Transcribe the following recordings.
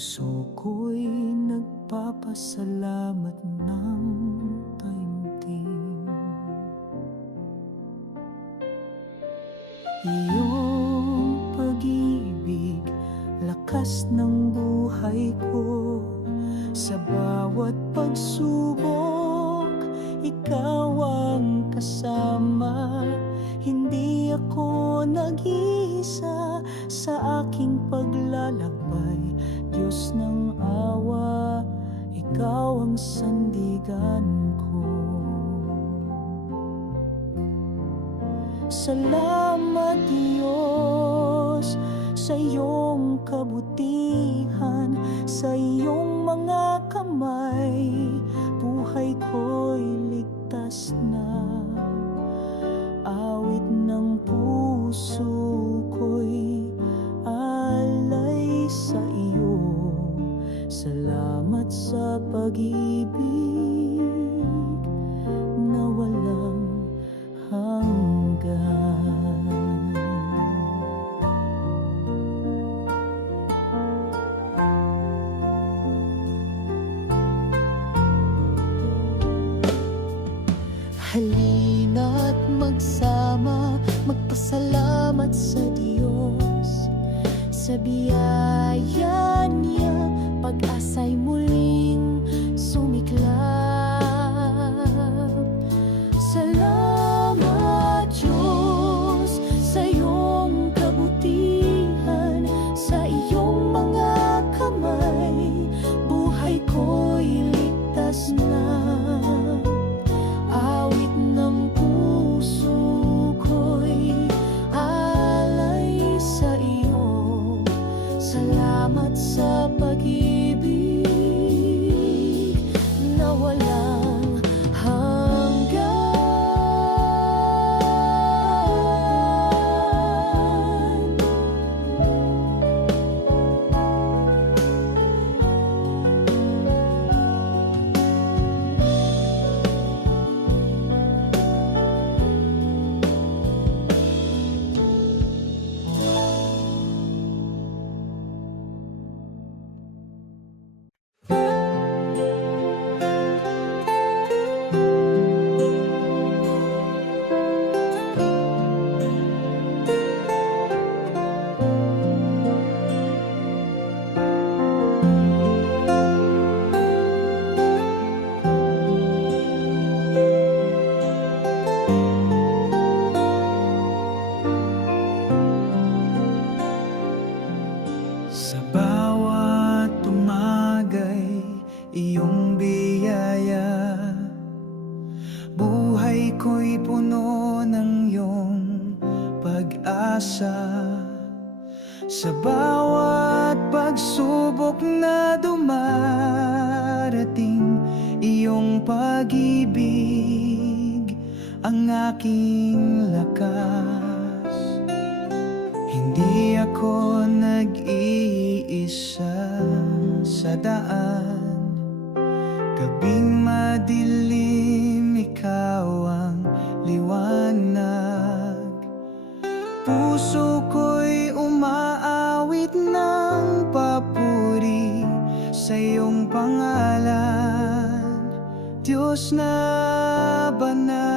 puso ko'y nagpapasalamat ng taimtim. Iyong pag-ibig, lakas ng buhay ko. Sa bawat pagsubok, ikaw ang kasama. Hindi ako nag-iisa sa aking paglalakbay. Diyos ng awa, ikaw ang sandigan ko. Salamat Diyos sa iyong kabutihan, sa iyong mga kamay, buhay ko'y ligtas na. Awit ng puso ko'y alay sa iyo. Salamat sa pag-ibig na walang hanggan. Halina't magsama, magpasalamat sa Diyos. Sa biyaya niya, pag-asa'y muling sumiklap. Salamat Diyos sa iyong kabutihan, sa iyong mga kamay, buhay ko'y ligtas na. Awit ng puso ko'y alay sa iyo. Salamat sa pag-ibig na walang hanggan. Sa bawat umagay, iyong biyaya, buhay ko'y puno ng iyong pag-asa. Sa bawat pagsubok na dumarating, iyong pag-ibig ang aking lakas. Hindi ako nag-iisa sa daan, gabing madilim, ikaw ang liwanag. Puso ko'y umaawit ng papuri sa iyong pangalan, Diyos na banal.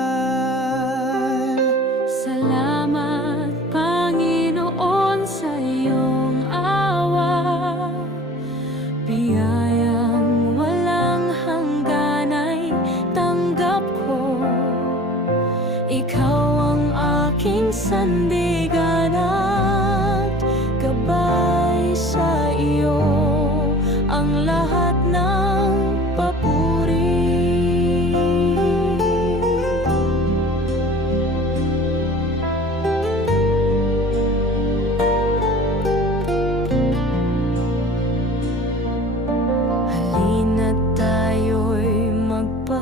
Salamat Panginoon sa iyong awa, biyayang walang hanggan ay tanggap ko. Ikaw ang aking sandigan at gabay, sa iyo ang lahat ng papuri.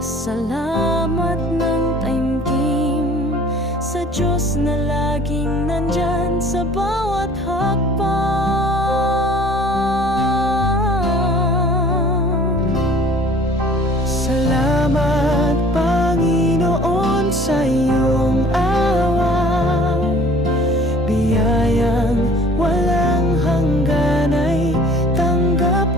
Salamat ng taimtim sa Diyos na laging nandyan sa bawat hakbang. Salamat Panginoon sa iyong awa, biyayang walang hanggan ay tanggap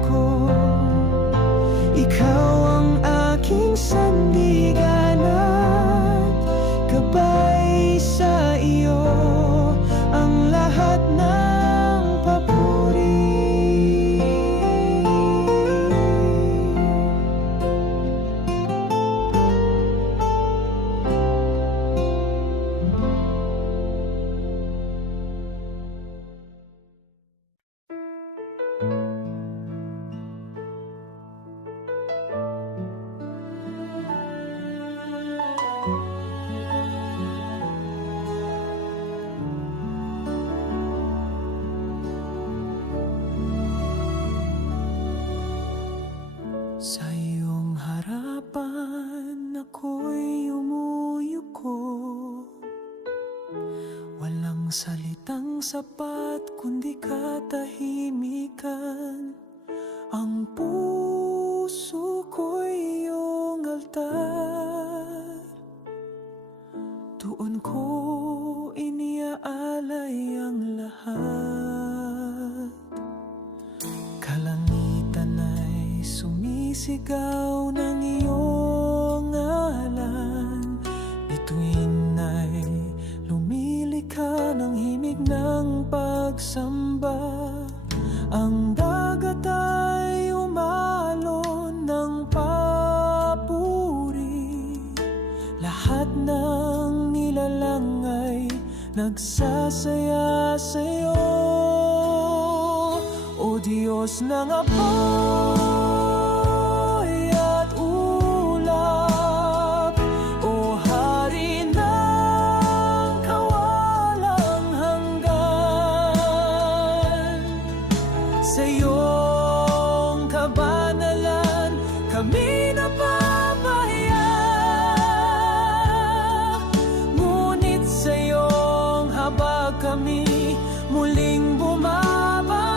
salitang sapat kundi katahimikan. Ang puso ko'y iyong altar, doon ko iniaalay ang lahat. Kalangitan ay sumisigaw ng iyong ngalan, bituin ay lumilikha ng himig ng pagsamba. Ang dagat ay umalon ng papuri, lahat ng nilalang ay nagsasaya sa'yo. O Diyos ng apoy at ulap, o Hari ng kawalang hanggan, sa iyong kabanalan kami napapahiya, ngunit sa iyong habag kami muling bumabangon.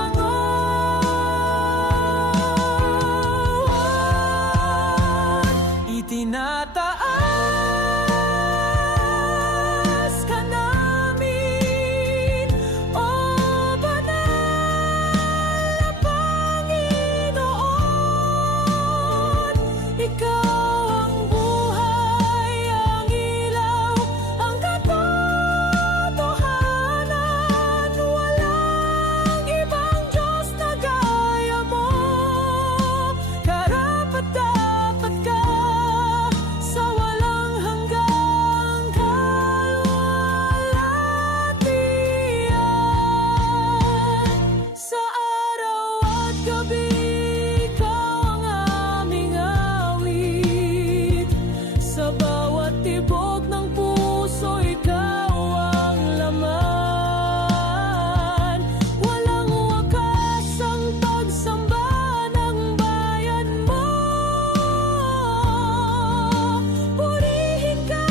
Itinataas ka namin, O Banal na Panginoon. Ikaw ang buhay, ang ilaw, ang katotohanan. Walang ibang Diyos na gaya mo. Karapat-dapat ka sa walang hanggang kalwalhatian. Sa araw at gabi, ikaw ang aming awit. Sa bawat tibok ng puso, ikaw ang laman. Walang wakas ang pagsamba ng bayan mo. Purihin ka,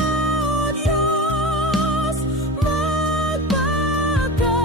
O Diyos, magpakailanman.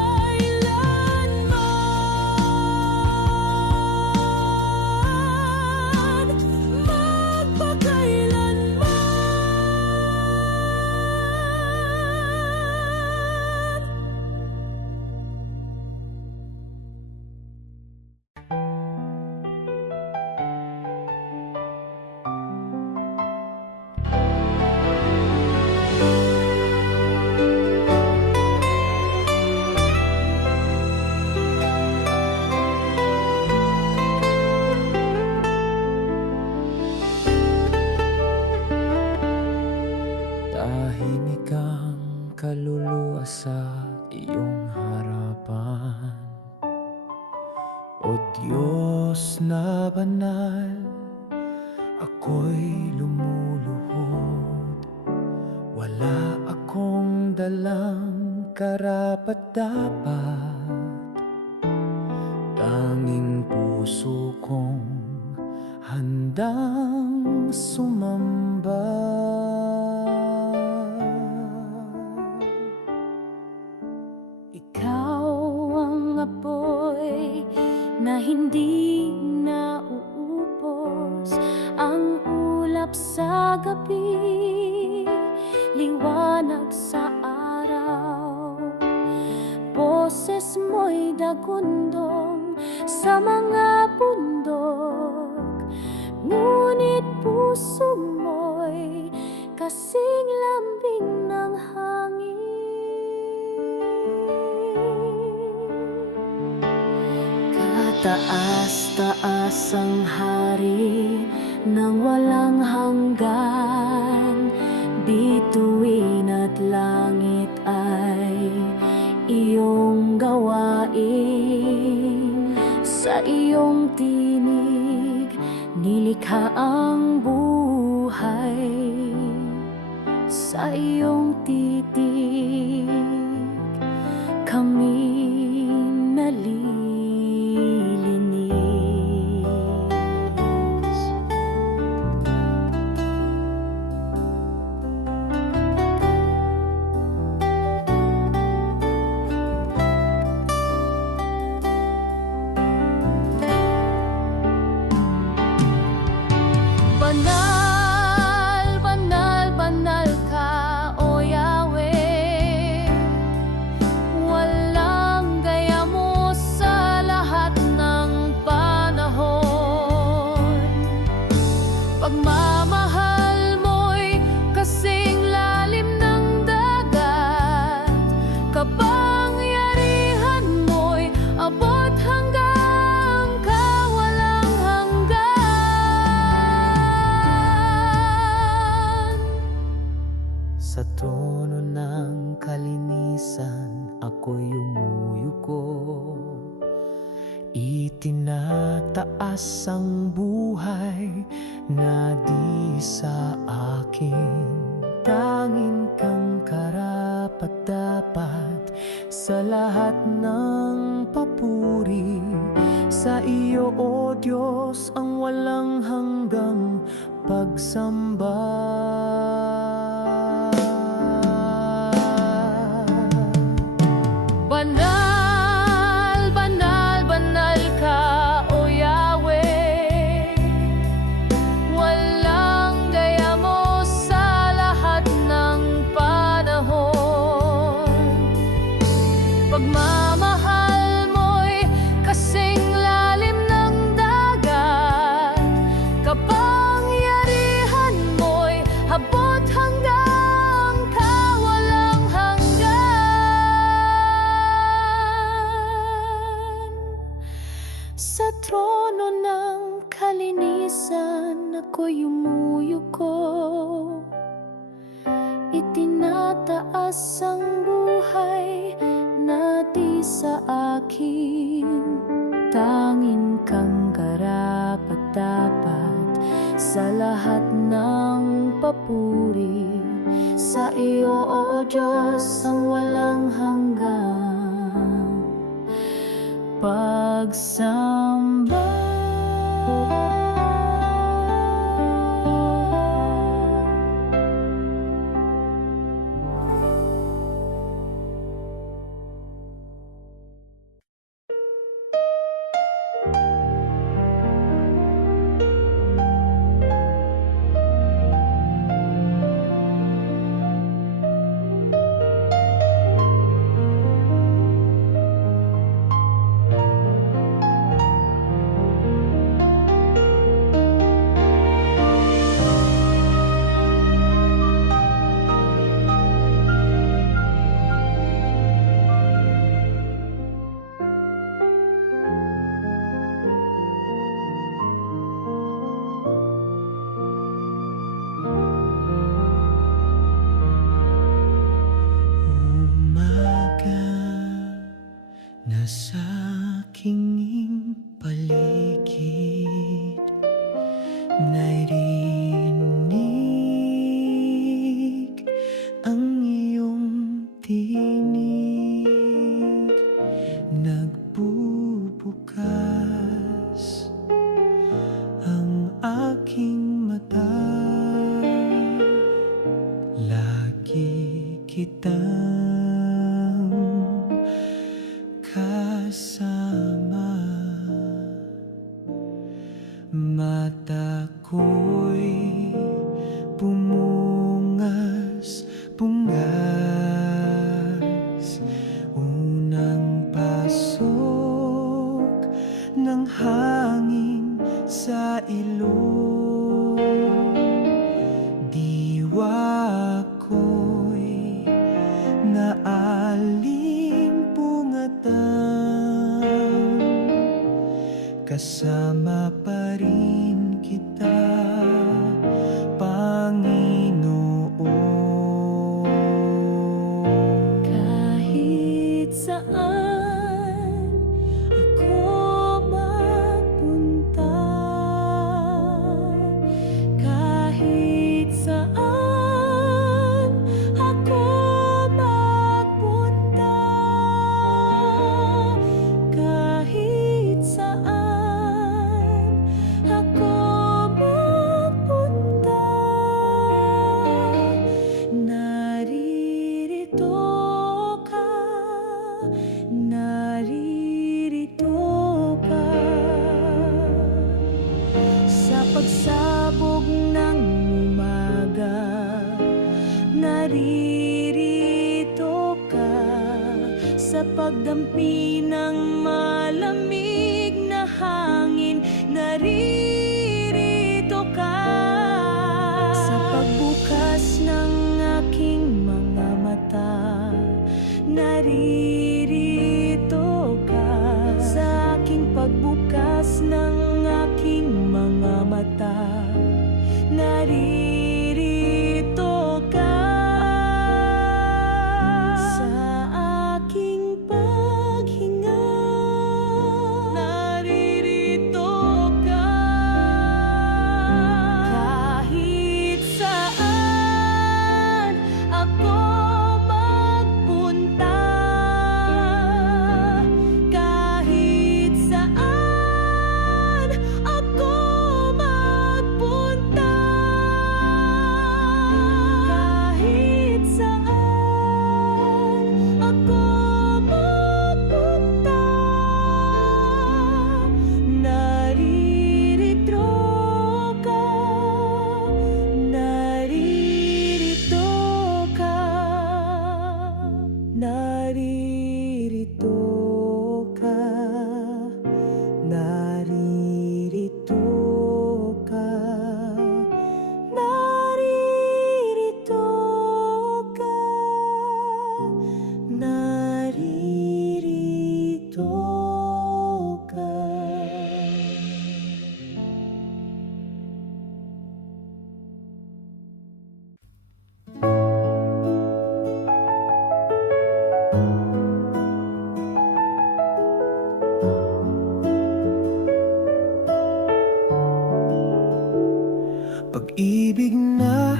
Tahimik ang kaluluwa sa iyong harapan, O Diyos na banal, ako'y lumuluhod. Wala akong dalang karapat-dapat, tanging puso kong handang sumamba. Ikaw ang apoy na hindi nauubos, ang ulap sa gabi, liwanag sa araw. Boses mo'y dagundong sa mga bundok, ngunit puso mo'y kasing lambing ng hangin. Kataas-taas ang hari ng walang hanggan, bituin at langit ay iyong gawain. Sa iyong tinig nilikha ang buhay, sa iyong titig kami nalilinis. ako'y umuyuko. Itinataas ang buhay na di sa akin. Tanging kang karapat-dapat sa lahat ng papuri. Sa iyo, O Diyos, ang walang hanggang pagsamba. Banal, banal, banal ka, O Yahweh. Walang gaya mo sa lahat ng panahon. Pagmamahal mo'y kasing lalim ng dagat. Kapangyarihan mo'y abot hanggang kawalang hanggan. Sa trono ng kalinisan ako'y umuyuko. Itinataas ang buhay na di sa akin. Tanging kang karapat-dapat sa lahat ng papuri. Sa iyo, O Diyos, ang walang hanggang pagsamba. Nasa aking paligid, naririnig ang iyong tinig. Nagbubukas ang aking mata, lagi kitang kasama. Mata ko'y bungas, unang pasok ng hangin sa ilong. Diwa ko'y naalimpungatan, kasama pa rin kita, Panginoon. Kahit saan ako magpunta, kahit saan ako magpunta, kahit saan ako magpunta, naririto ka, naririto ka. Sa pagsabog ng umaga, naririto ka. Sa pagdampi ng malamig na hangin, naririto ka. Sa pagbukas ng aking mga mata, naririto ka. Sa aking pagbukas ng aking mga mata, naririto ka. Sa aking Pag-ibig na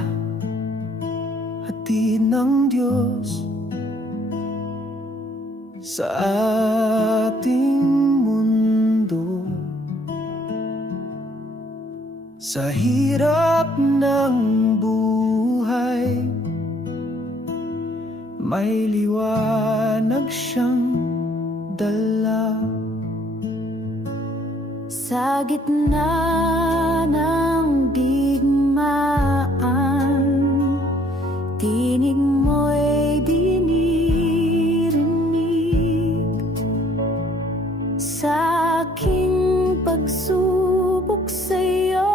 hatid ng Diyos sa ating mundo. Sa hirap ng buhay, may liwanag siyang dala. Sa gitna ng digmaan, tinig mo'y dinirinig. Sa aking pagsubok sa'yo,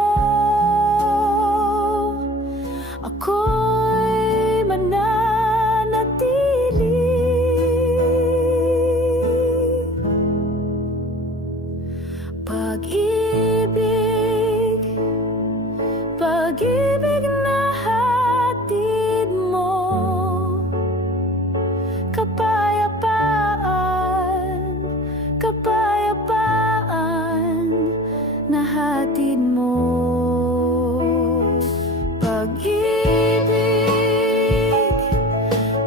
ako'y mananatili. Pag-ibig, pag-ibig na hatid mo, kapayapaan, kapayapaan na hatid mo. Pag-ibig,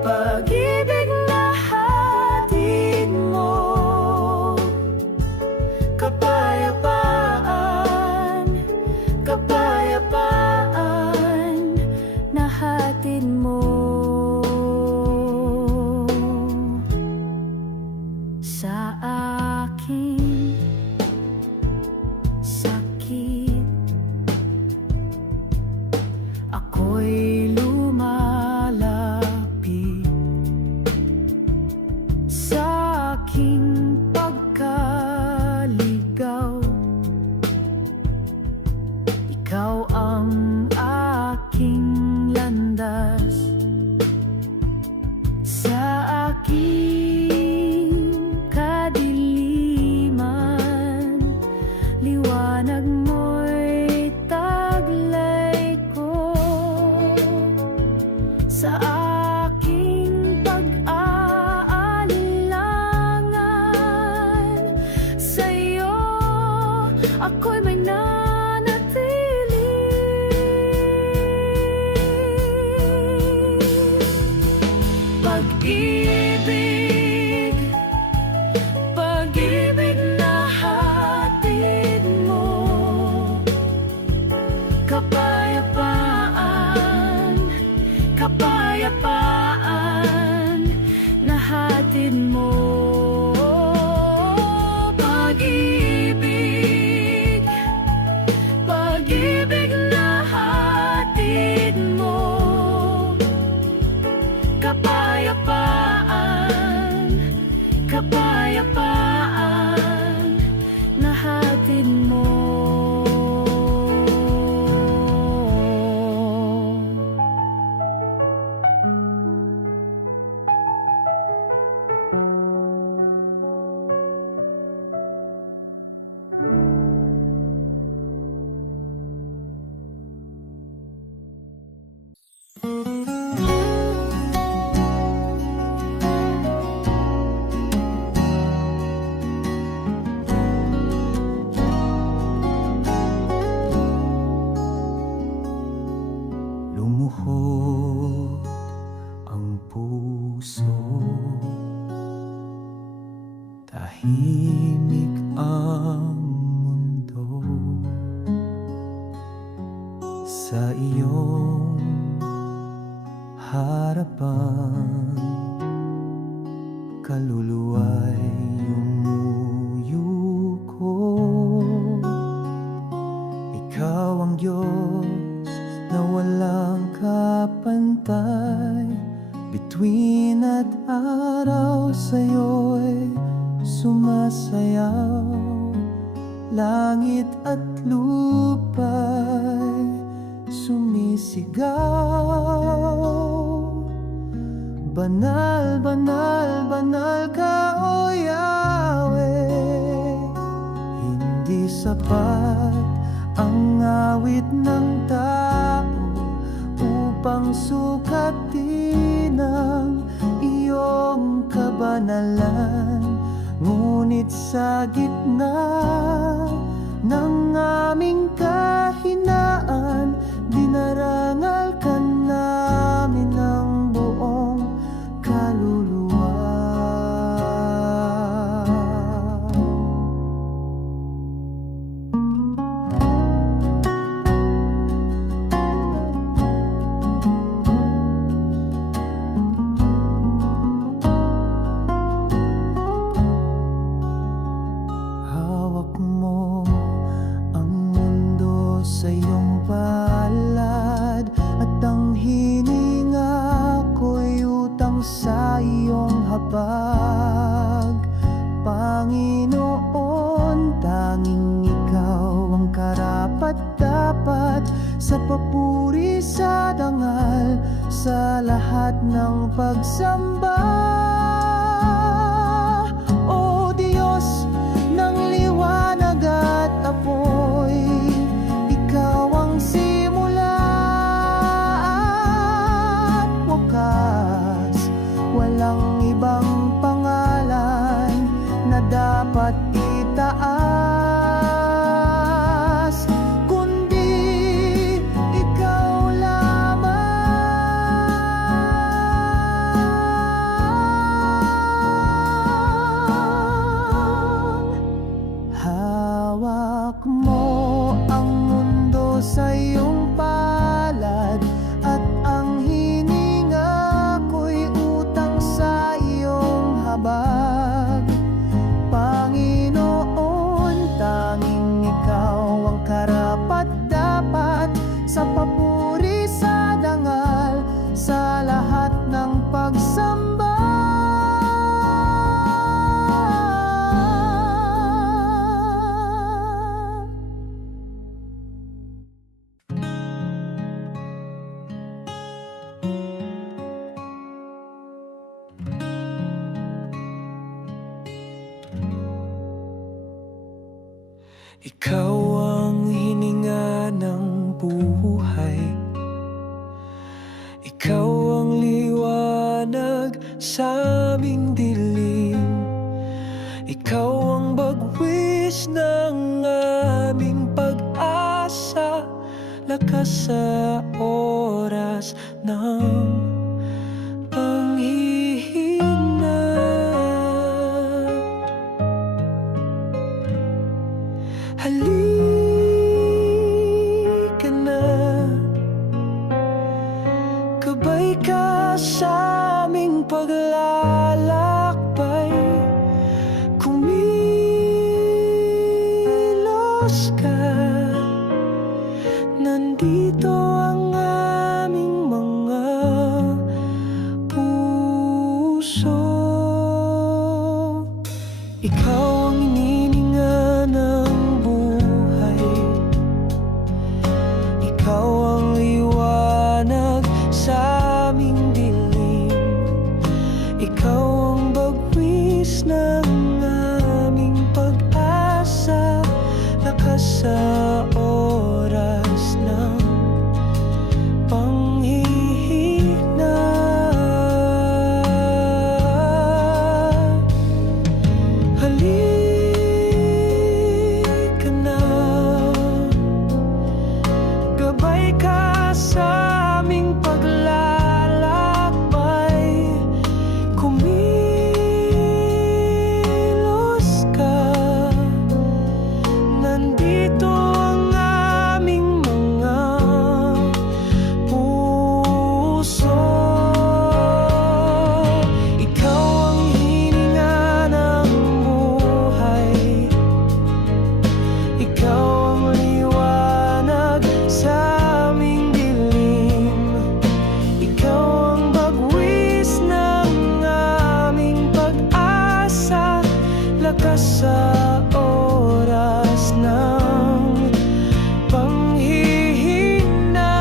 pag-ibig na hatid mo, kapayapaan, kapayapaan na hatid mo. Sa aking sakit, ako'y lumalapit. Sa aking pagkaligaw, ikaw ang aking landas. Sa aking kadiliman, liwanag mo'y taglay ko. Sa aking pag-aalinlangan, sa'yo ako'y may nanatili. Pag-ibig, pag-ibig na hatid mo, kapayapaan, kapayapaan na hatid mo. Pag-ibig, pag-ibig na hatid mo, kapayapaan, kapayapaan na hatid mo. Lumuhod ang puso, tahimik ang mundo. Sa iyong harapan, kaluluwa'y yumuyuko. Ikaw ang Diyos na walang kapantay, bituin at araw sa'yo'y sumasayaw. Langit at lupa'y sumisigaw. Banal, banal, banal ka, O Yahweh. Hindi sapat ang awit ng tao upang sukatin ang iyong kabanalan. Ngunit sa gitna ng aming kahinaan, dinaranas Darangal ka namin ng buong kaluluwa. Hawak mo ang mundo sa iyong palad, at ang hininga ko'y utang sa iyong habag. Panginoon, tanging ikaw ang karapat-dapat sa papuri, sa dangal, sa lahat ng pagsamba. O Diyos ng liwanag at apoy, ikaw ang simula at wakas. Walang ibang pangalan na dapat itaas, kundi ikaw lamang. Hawak mo ang mundo sa iyong palad, at ang hininga ko'y utang sa iyong habag. Panginoon, tanging ikaw ang karapat-dapat sa papuri, sa dangal, sa lahat ng pagsamba. Ikaw ang hininga ng buhay, ikaw ang liwanag sa aming dilim, ikaw ang bagwis ng aming pag-asa, lakas sa oras ng panghihina. Halika na, gabay ka sa aming paglalakbay, kumilos ka. Nandito ang aming mga puso. Ikaw ang inininga ng buhay, ikaw ang liwanag sa aming dilim, ikaw ang bagwis ng aming pag-asa, lakas sa oras ng panghihina. Halika na, gabay ka sa aming paglalakbay, kumilos ka. Nandito ang aming mga puso. Ikaw ang hininga ng buhay, ikaw ang liwanag sa aming dilim, ikaw ang bagwis ng aming pag-asa, lakas sa oras ng panghihina.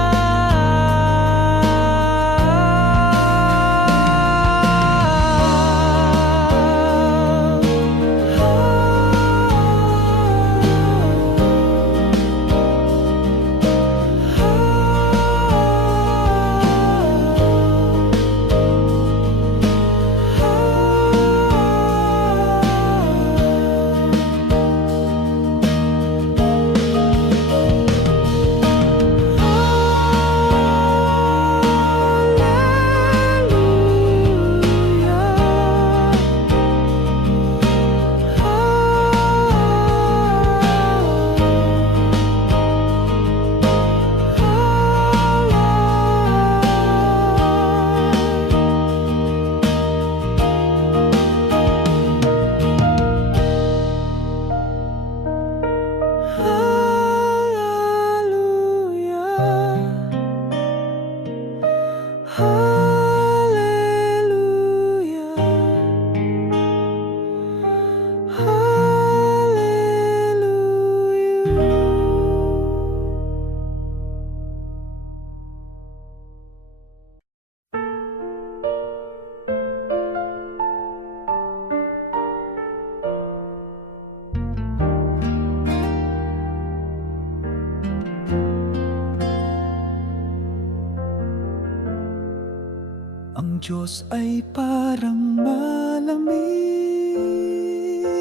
Ang Diyos ay parang malamig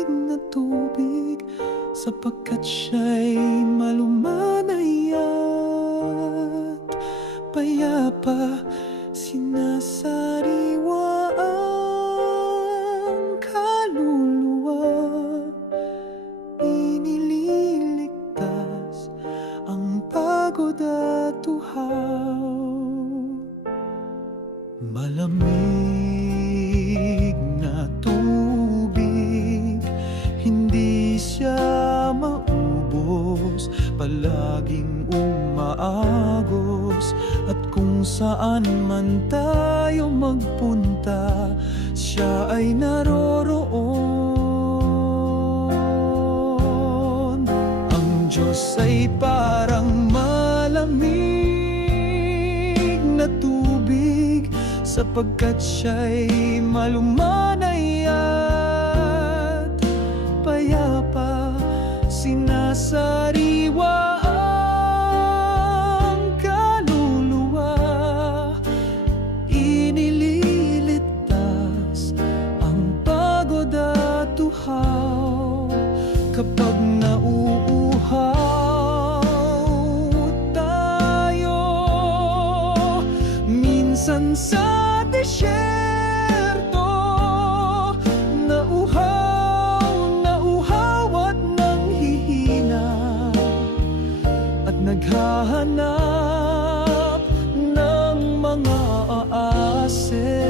na tubig, sapagkat siya'y malumanay at payapa. Sinasariwa ang kaluluwa, inililigtas ang pagod at uhaw. Malamig na tubig, hindi siya maubos, palaging umaagos. At kung saan man tayo magpunta, siya ay naroroon. Ang Diyos ay parang malamig na tubig, sapagkat siya'y malumanay at payapa. Sinasariwa ang kaluluwa, inililigtas ang pagod at uhaw. Kapag nauuhaw tayo minsan sa disyerto, nauhaw at nanghihina, at naghahanap ng mga aase.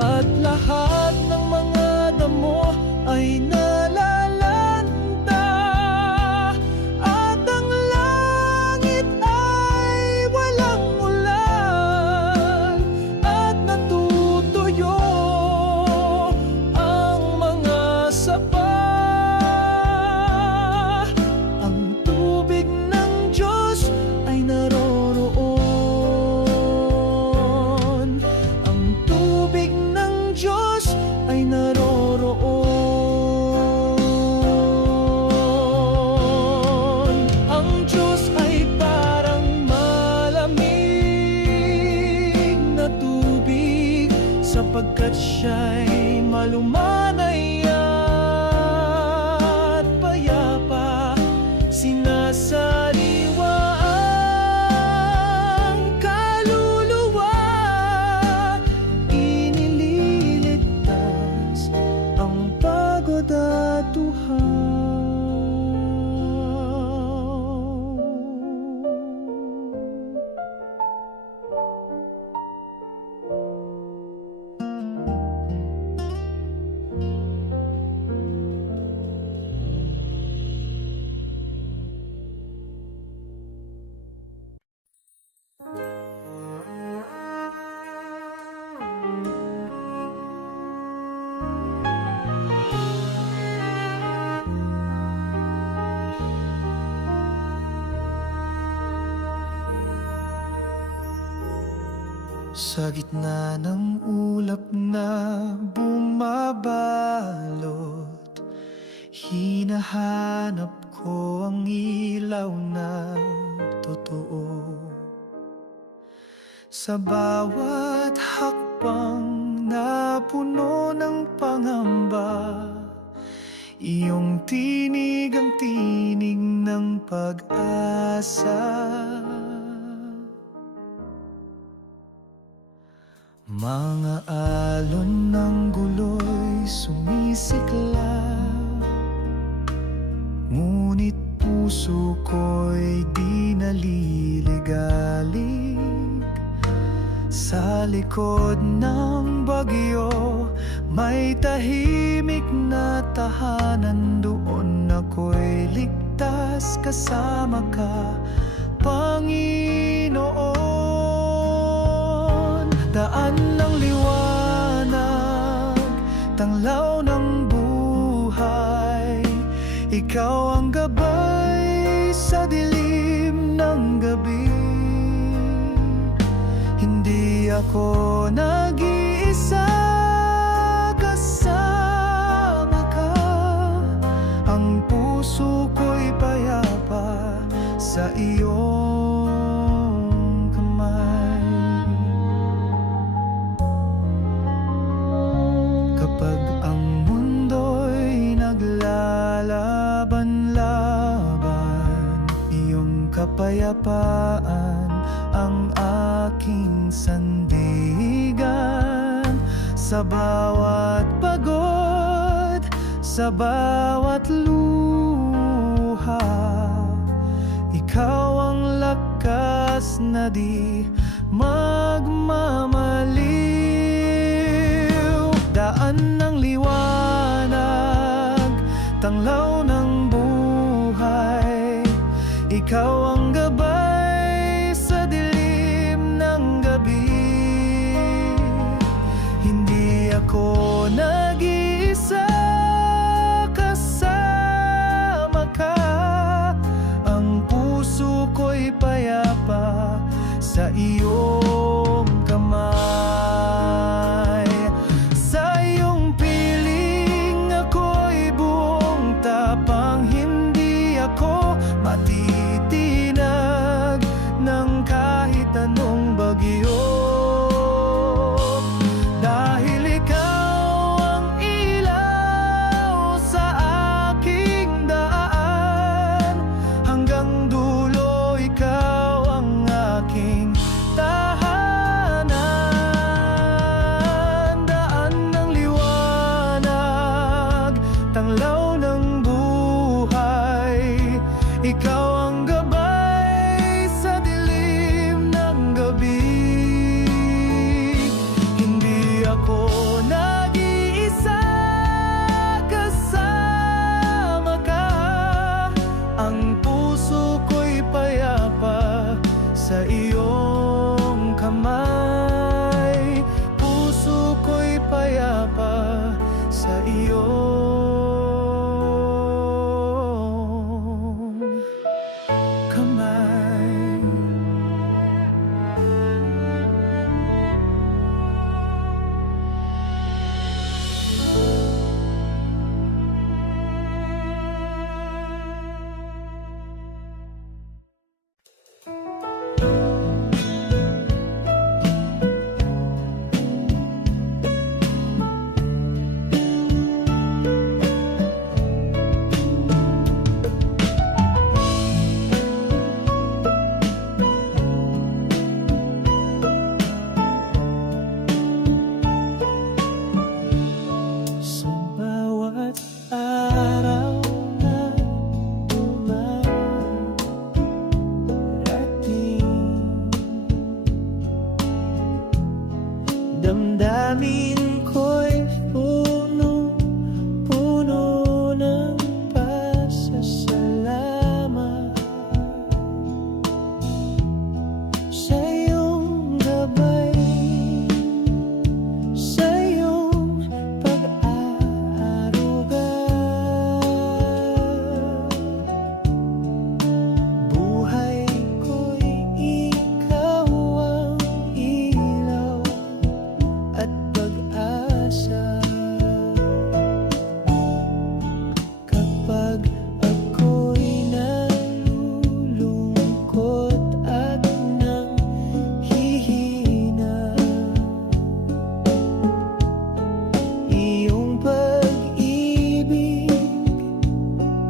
At lahat ng mga damo ay nalalanta, at ang langit ay walang ulan, at natutuyo ang mga sapa. Ang tubig ng Diyos ay naroroon. Ang tubig ng Diyos ay naroroon. Ang Diyos ay parang malamig na tubig, sapagkat siya'y malumanay at payapa. Sinasariwa ang kaluluwa, inililigtas ang pagod at uhaw. Sa gitna ng ulap na bumabalot, hinahanap ko ang ilaw na totoo. Sa bawat hakbang na puno ng pangamba, iyong tinig ang tinig ng pag-asa. Mga alon ng gulo'y sumisiklab, ngunit puso ko'y di naliligalig. Sa likod ng bagyo, may tahimik na tahanan. Doon ako'y ligtas, kasama ka, Panginoon. Daan ng liwanag, tanglaw ng buhay, ikaw ang gabay sa dilim ng gabi. Hindi ako nag-iisa, kasama ka. Ang puso ko'y payapa sa iyo. kapayapaan ang aking sandigan. Sa bawat pagod, sa bawat luha, ikaw ang lakas na di magmamaliw. Daan ng liwanag, tanglaw ng buhay, ikaw ang gabay sa dilim ng gabi. Hindi ako nag-iisa, kasama ka. Ang puso ko'y payapa sa iyong kamay. Sa iyong piling ako'y buong tapang, hindi ako matitinag ng kahit anong bagyo. Dahil ikaw ang ilaw sa aking daan, hanggang dulo ikaw ang aking tahanan. Daan ng liwanag, tanglaw ng buhay, ikaw ang gabay sa dilim ng gabi. Hindi ako nag-iisa, kasama ka. Ang puso ko'y payapa sa iyong kamay. Puso ko'y payapa sa iyong kamay. Sa bawat araw na dumarating, damdamin ko'y punong-puno ng pasasalamat sa iyong gabay, sa iyong pag-aaruga. Buhay ko'y ikaw ang ilaw at pag-asa. Kapag ako'y nalulungkot at nanghihina, iyong pag-ibig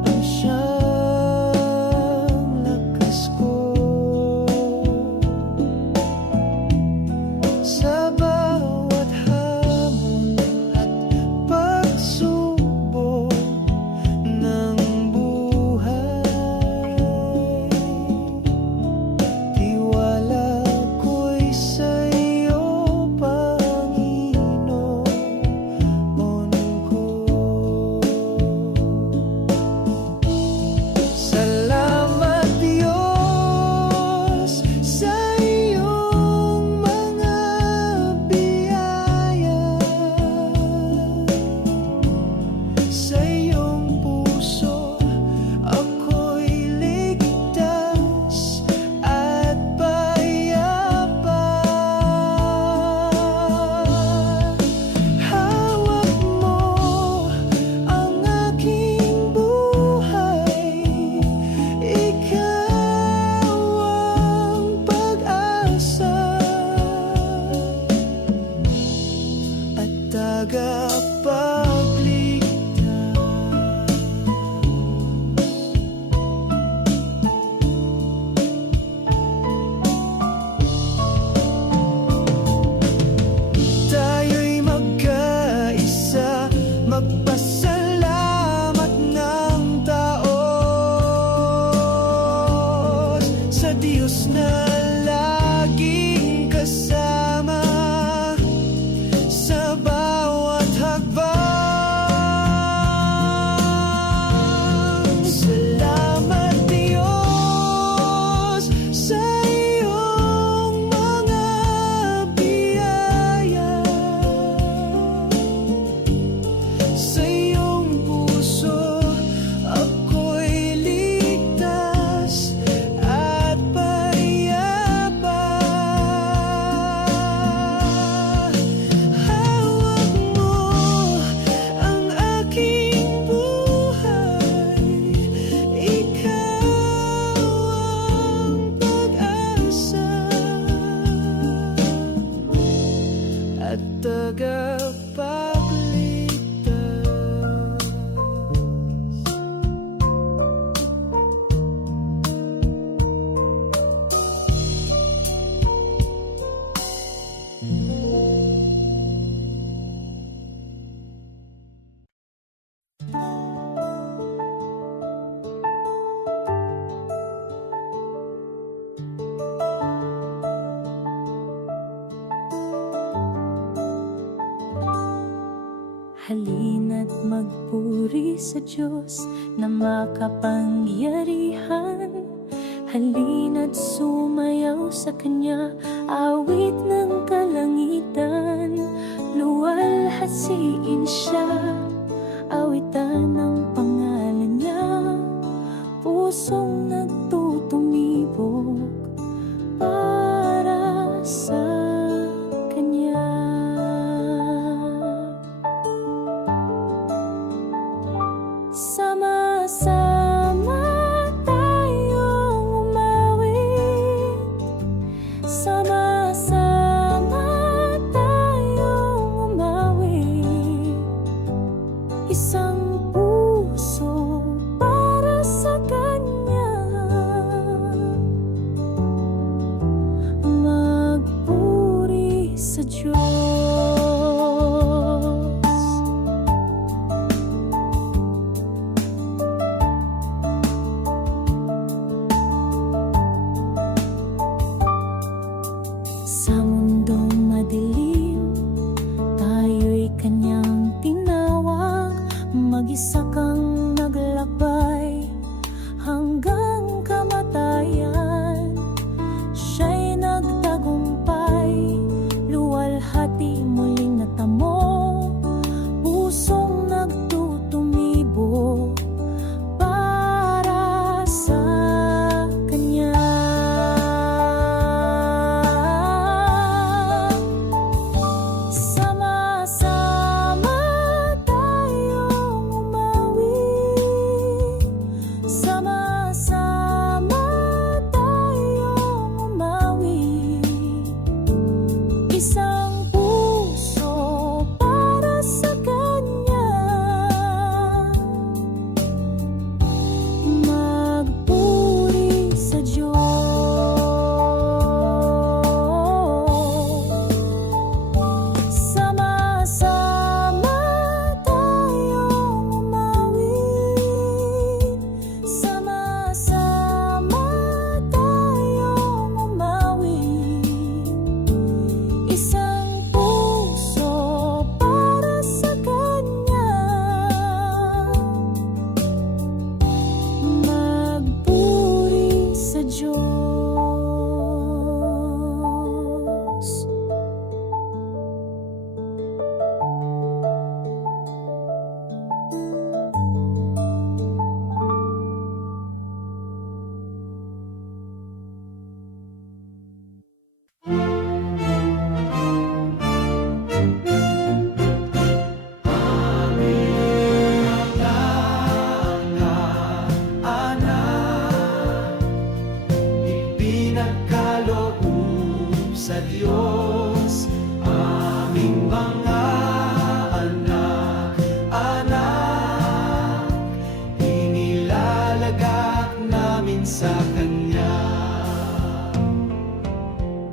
ang siyang lakas ko. Sa bawat hamon at pagsubok ng buhay, tiwala ko'y sa iyo, Panginoon ko. Salamat Diyos sa iyong mga biyaya. Sa iyong puso ako'y ligtas at payapa. Hawak mo ang aking buhay, ikaw ang pag-asa at tagapagligtas. magpasalamat ng taos sa Diyos na laging kasama sa bawat hakbang. Salamat Diyos sa iyong mga biyaya, sa iyong puso ako'y ligtas at payapa. Hawak mo ang aking buhay, ikaw ang pag-asa at tagapagligtas. Halina't magpuri sa Diyos na makapangyarihan. Halina't sumayaw sa Kanya, awit ng kalangitan. Luwalhasiin Siya, awitan ang pangalan Niya. Pusong nagtutumibok para sa Kanya. Sama-sama tayong umawit, sama-sama tayong umawit. Isang puso para sa Kanya, magpuri sa Diyos. Sa mundong madilim, tayo'y Kanyang tinawag. Mag-isa kang naglakbay hanggang kamatayan. Siya'y nagtagumpay, luwalhati muling natamo. Pusong nagtutumibo para sa Kanya. Sama-sama tayong umawit, sama-sama tayong umawit. Isang puso para sa Kanya, magpuri sa Diyos. Sama-sama tayong umawit, sama-sama tayong umawit. Isang puso para sa Kanya, magpuri sa Diyos. Anak, ipinagkaloob sa Diyos, aming mga anak, anak, inilalagak namin sa Kanya.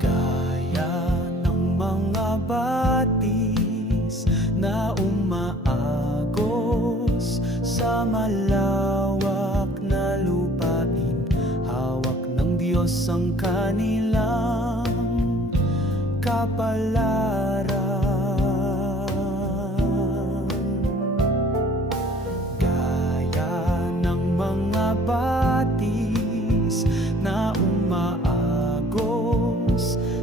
Gaya ng mga batis na umaagos ang kanilang kapalaran. Gaya ng mga batis na umaagos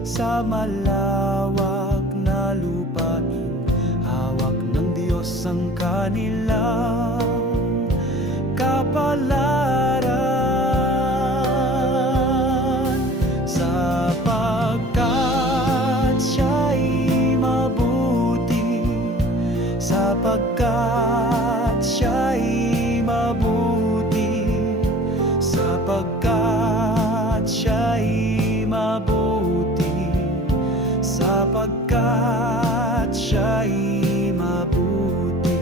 sa malawak na lupain, hawak ng Diyos ang kanilang kapalaran. Sapagkat siya'y mabuti, sapagkat siya'y mabuti, sapagkat siya'y mabuti, sapagkat siya'y mabuti.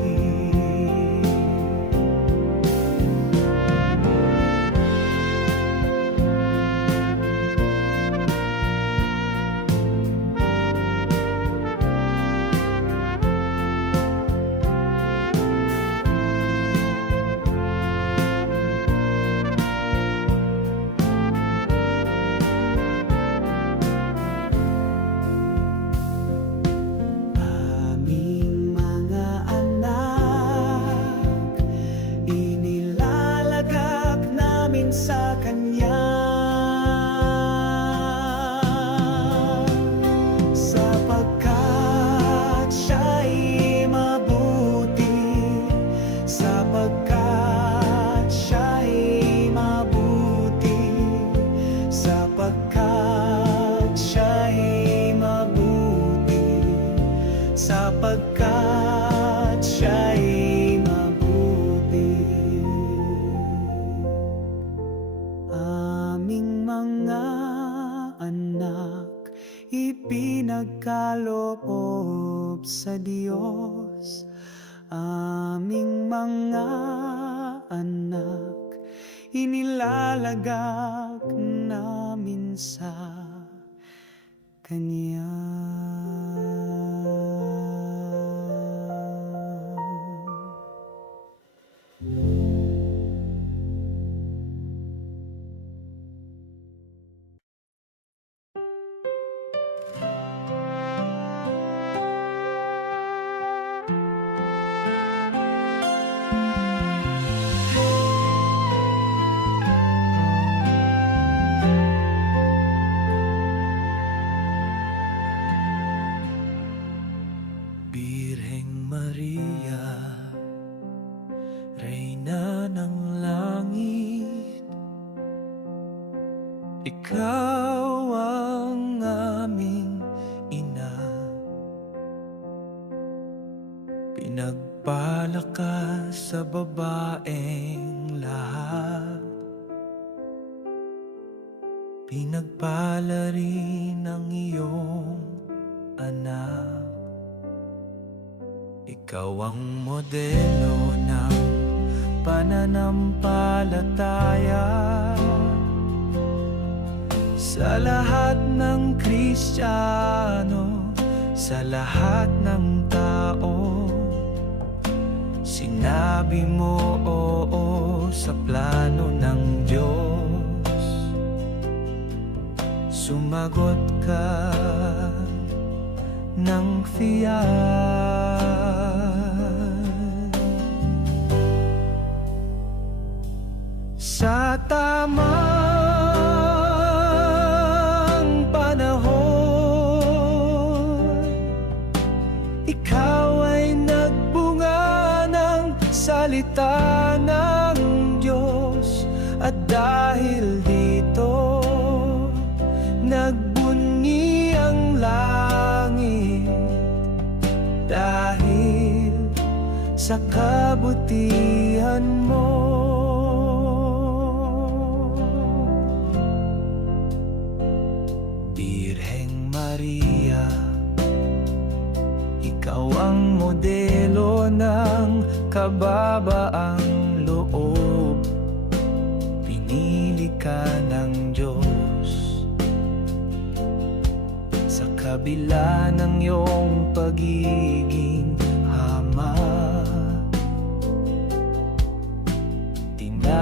Aming mga anak, inilalagak namin sa Kanya. Sapagkat siya'y mabuti, sapagkat siya'y mabuti, sapagkat siya'y mabuti, sapagkat siya'y mabuti. Aming mga anak, ipinagkaloob sa Diyos. Aming mga anak, inilalagak namin sa Kanya. Birheng Maria, Reyna ng langit, ikaw ang aming ina. Pinagpala ka sa babaeng lahat, pinagpala rin ang iyong anak. Ikaw ang modelo ng pananampalataya sa lahat ng Kristiyano, sa lahat ng tao. Sinabi mo oo sa plano ng Diyos. Sumagot ka ng tiyak. Sa tamang panahon, ikaw ay nagbunga ng salita ng Diyos. At dahil dito, nagbunyi ang langit, dahil sa kabutihan mo. Birheng Maria, ikaw ang modelo ng kababaang loob. Pinili ka ng Diyos sa kabila ng iyong pagiging ama. Tinawag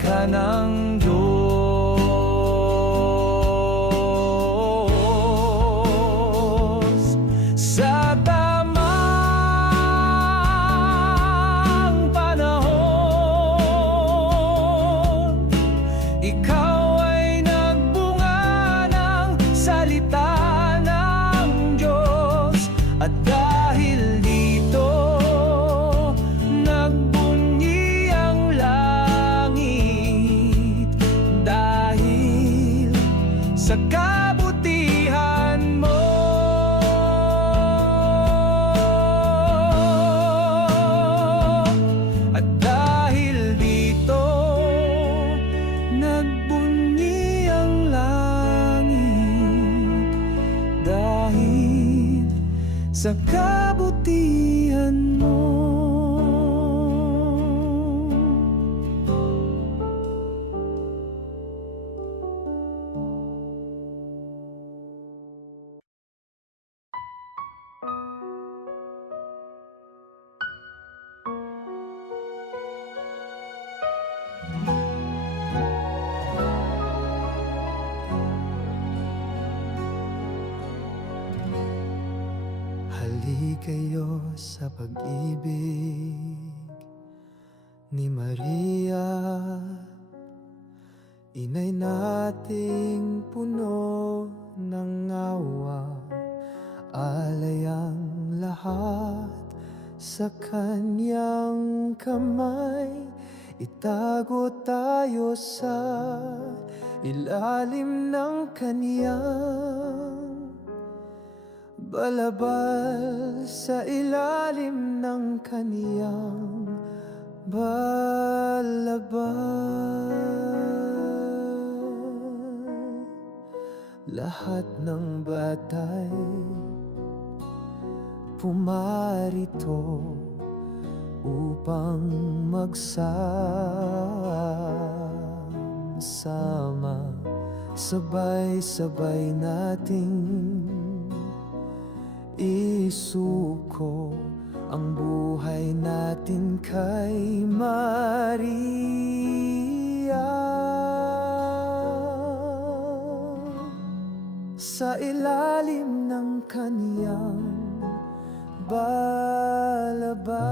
ka ng Diyos sa kabutihan mo. Halikayo sa pag-ibig ni Maria, inay nating puno ng awa, alay ang lahat sa kanyang kamay. Itago tayo sa ilalim ng kanyang balabal, sa ilalim ng kaniyang balabal. Lahat ng batay pumarito upang magsama, sabay-sabay nating isuko ang buhay natin kay Maria. Sa ilalim ng kaniyang balabal,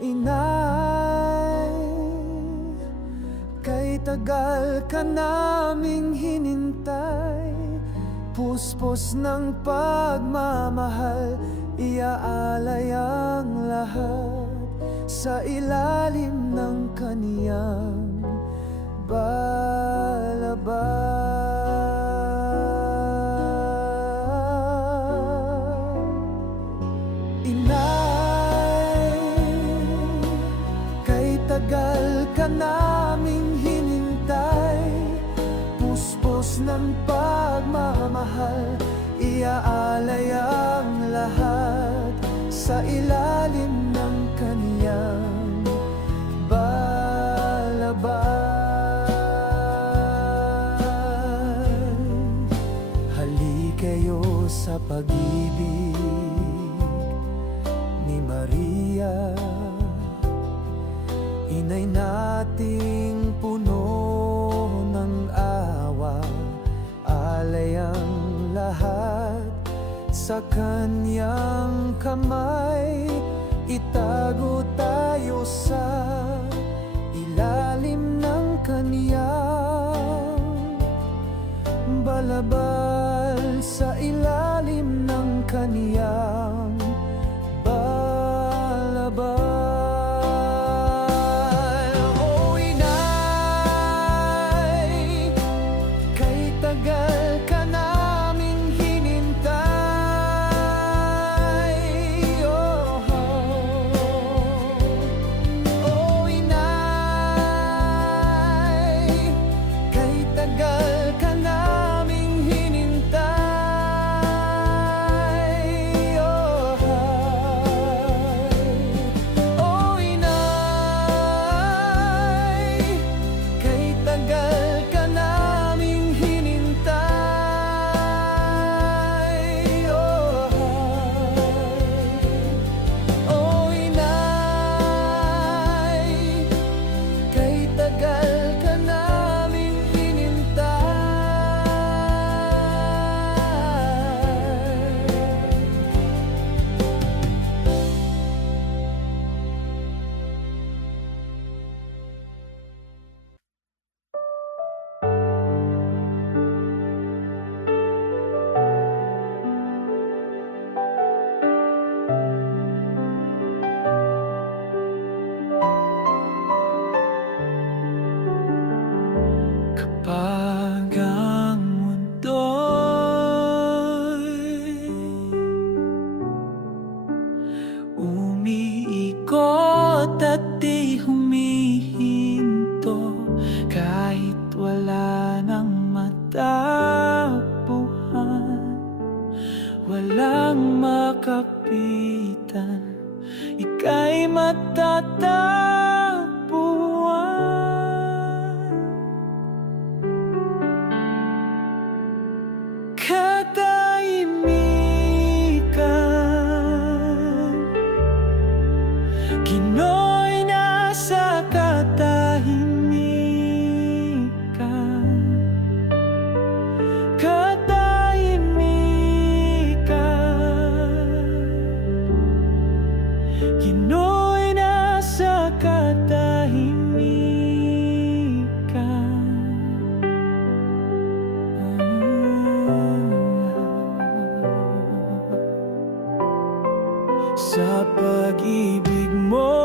Inay, kay tagal ka naming hinintay, puspos ng pagmamahal, iaalay ang lahat sa ilalim ng kaniyang balabal. Inay, kay tagal ka naming hinintay, puspos ng pagmamahal, iaalay ang lahat sa ilalim ng kaniyang balabal. Halikayo sa pag-ibig ni Maria, inay nating puno ng awa, alay ang lahat sa kanyang kamay. Itago tayo sa ilalim ng kaniyang balabal, sa ilalim ng kaniyang balabal. O Inay, kay tagal ka naming hinintay, O Inay, kay tagal ka naming hinintay, O Inay, kay tagal ka naming hinintay, O Inay, kay tagal ka naming Kapag ang mundo'y umiikot at di humihinto, kahit wala nang takbuhan, walang makapitan, ika'y matatagpuan. Katahimikan, Gino'y nasa katahimikan. Katahimikan, Gino'y nasa katahimikan. Sa pag-ibig mo,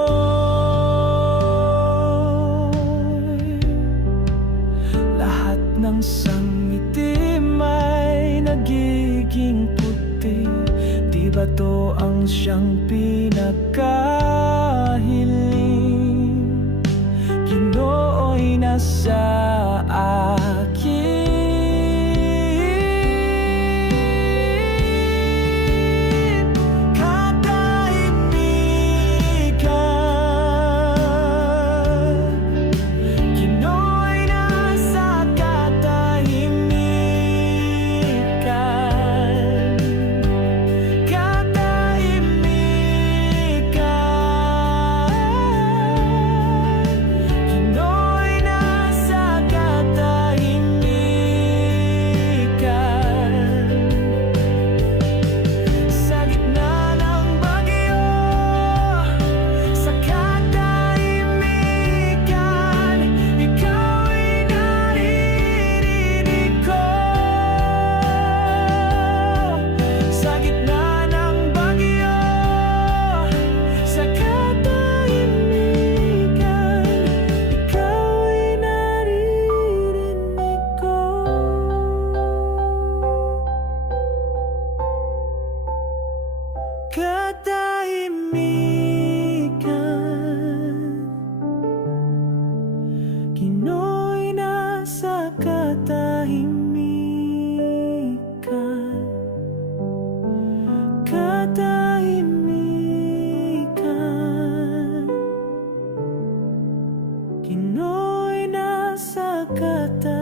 lahat ng sangitim ay nagiging puti. Di ba to ang siyang pinakahiling? Ginoo'y nasa akin. Katahimikan, Gino'y nasa katahimikan. Katahimikan, Gino'y nasa katahimikan.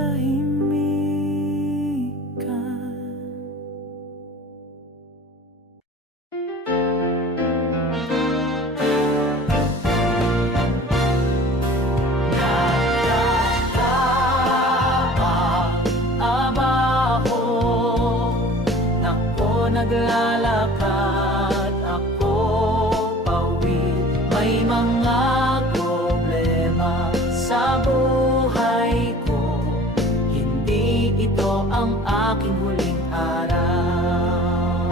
Naglalakad ako pauwi, may mga problema sa buhay ko. Hindi ito ang aking huling araw.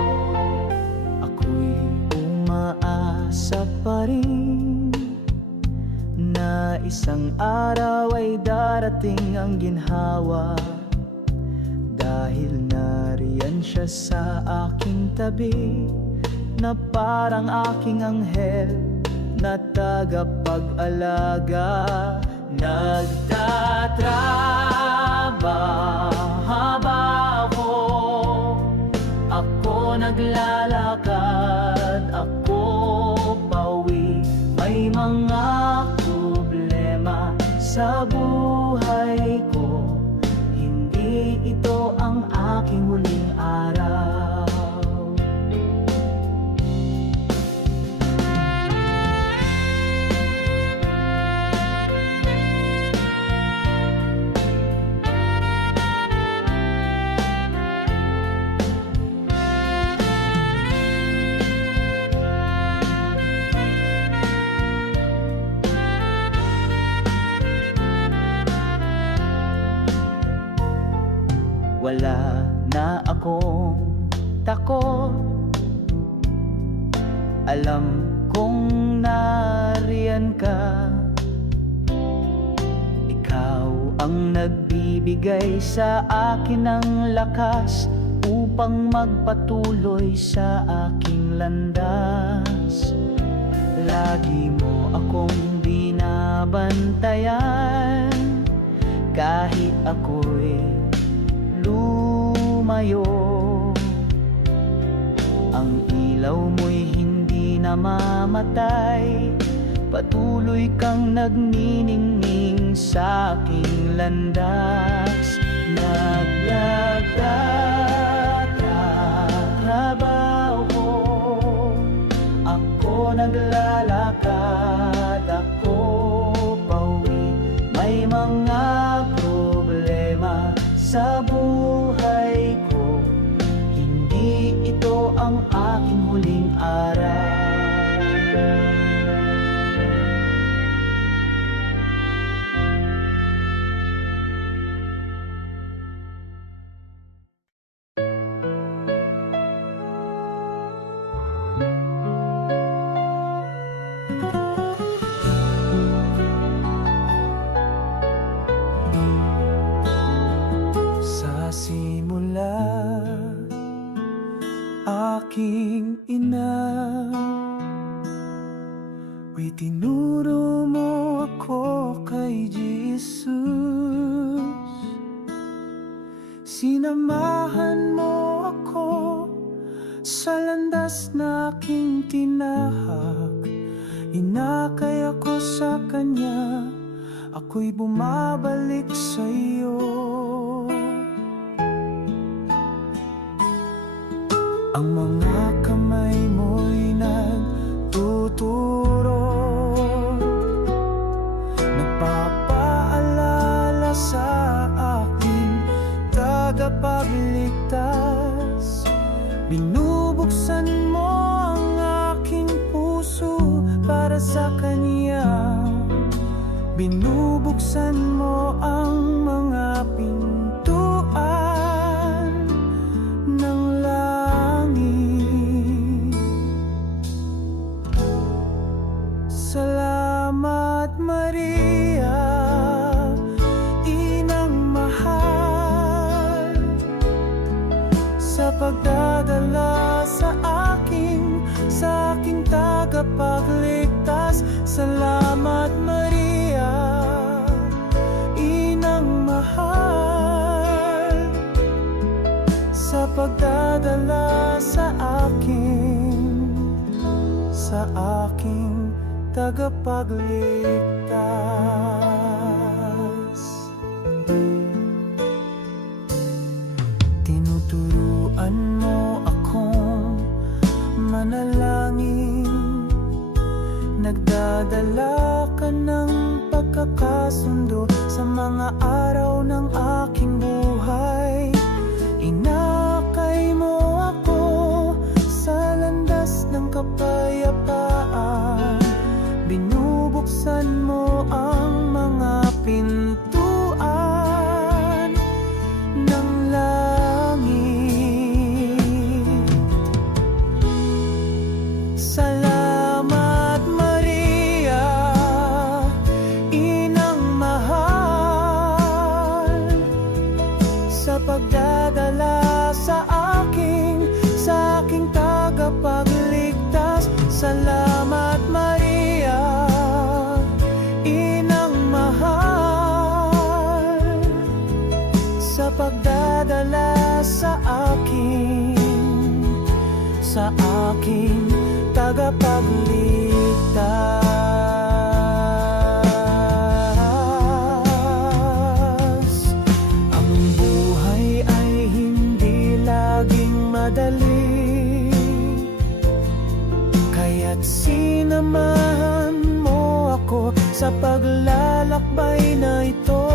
Ako'y umaasa pa rin na isang araw ay darating ang ginhawa. Dahil nariyan siya sa aking tabi, na parang aking anghel na tagapag-alaga. Nagtatrabaho ako, naglalakad ako pauwi, may mga problema sa buhay ko. Hindi ito ang aking huling araw. Wala na akong takot, alam kong nariyan ka. Ikaw ang nagbibigay sa akin ng lakas upang magpatuloy sa aking landas. Lagi mo akong binabantayan kahit ako'y tumayo. Ang ilaw mo'y hindi namamatay, patuloy kang nagniningning sa aking landas. Nagtatrabaho, ako naglalakad, ako pauwi. May mga problema sa buhay ko, hindi ito ang aking huling araw. Sa simula, aking ina, itinuro mo ako kay Jesus. Sinamahan mo ako sa landas na aking tinahak. Inakay ako sa Kanya, ako'y bumabalik sa iyo. Ang mga kamay mo'y nagtuturo, nagpapaalala sa akin, tagapagligtas. Binubuksan mo ang aking puso para sa Kanya. Binubuksan mo ang mga pintuan ng langit. Salamat Maria, Inang mahal, sa pagdadala sa aking tagapagligtas. Salamat Maria, Inang mahal, sa pagdadala sa aking tagapagligtas. Tinuturuan mo akong manalangin, nagdadala ka ng pagkakasundo sa mga araw ng aking buhay. Inakay mo ako sa landas ng kapayapaan. Binubuksan mo ang mga pintuan ng langit. Salamat Maria, Inang mahal, sa pagdadala sa aking tagapagligtas. Salamat Maria, Inang mahal, sa pagdadala sa aking tagapagligtas. Ang buhay ay hindi laging madali, kaya't sinamahan mo ako sa paglalakbay na ito.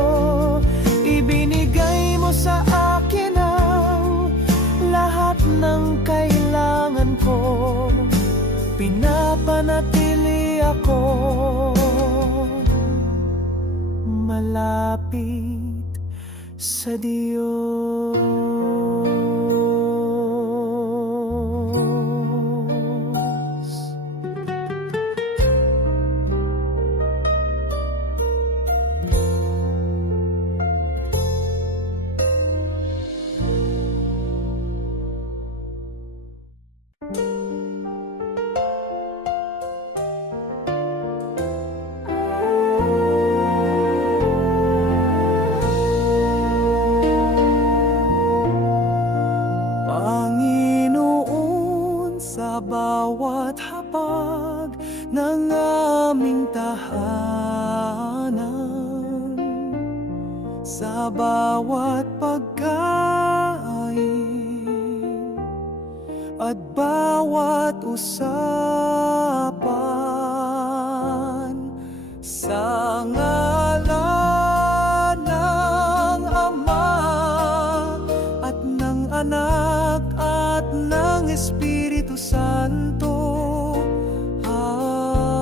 Ibinigay mo sa akin ang lahat ng kailangan ko. Pinapanatili ako malapit sa Diyos. bawat pagkain at bawat usapan sa ngalan ng Ama at ng Anak at ng Espiritu Santo. Amen.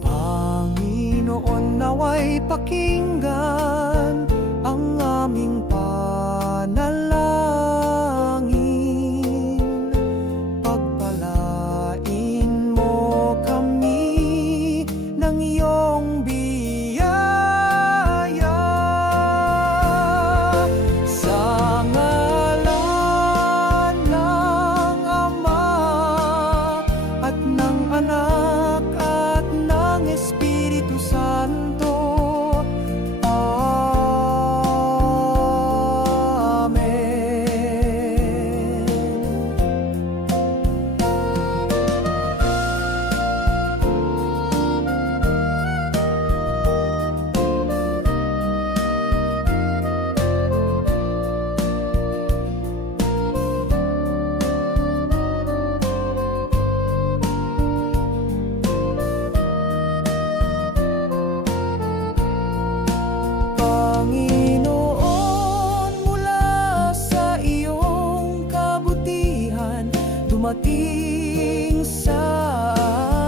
Panginoon, naway pakinggan ang aming panalangin. Pagpalain mo kami ng iyong biyaya. Sa ngalan ng Ama at ng Anak at ng Espiritu Santo. Panginoon, mula sa iyong kabutihan, dumating sa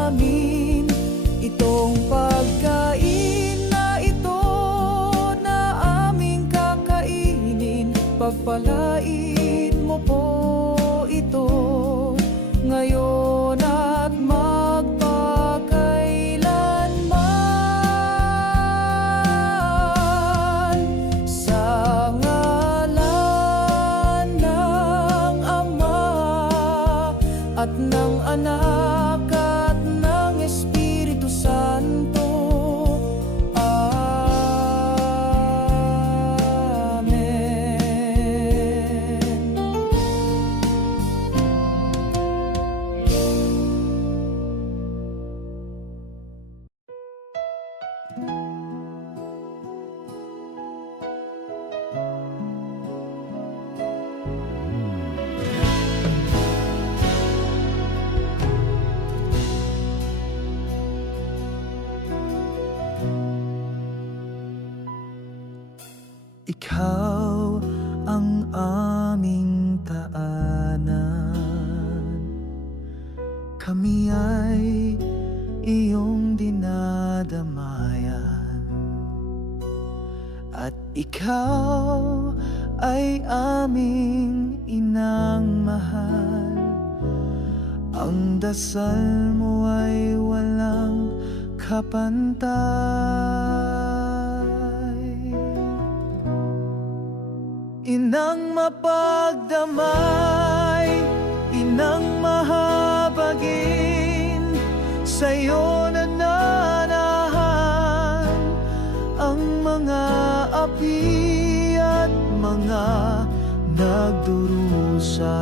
amin itong pagkain na ito na aming kakainin. Pagpalain mo po ito ngayon at magpakailanman. Sa ngalan ng Ama at ng Anak at ng Espiritu Santo. Amen. Ikaw ang aming taanan, kami ay iyong dinadamayan, at ikaw ay aming inang mahal. Ang dasal mo ay walang kapantay. Inang mapagdamay, inang mahabagin, sa'yo nananahan ang mga api at mga nagdurusa.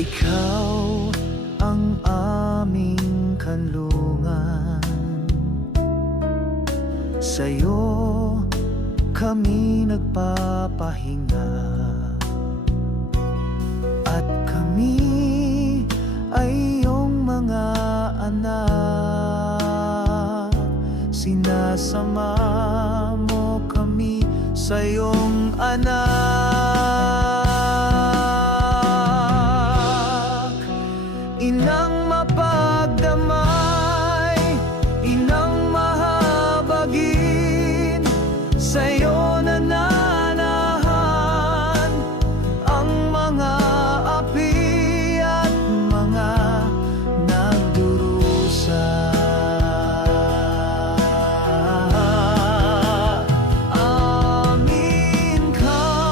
Ikaw ang aming kanlungan, sa'yo kami nagpapahinga, at kami ay iyong mga anak. Sinasama mo kami sa iyong anak. Inang mapagdamay, inang mahabagin, sa'yo nananahan ang mga api at mga nagdurusa. Amin ka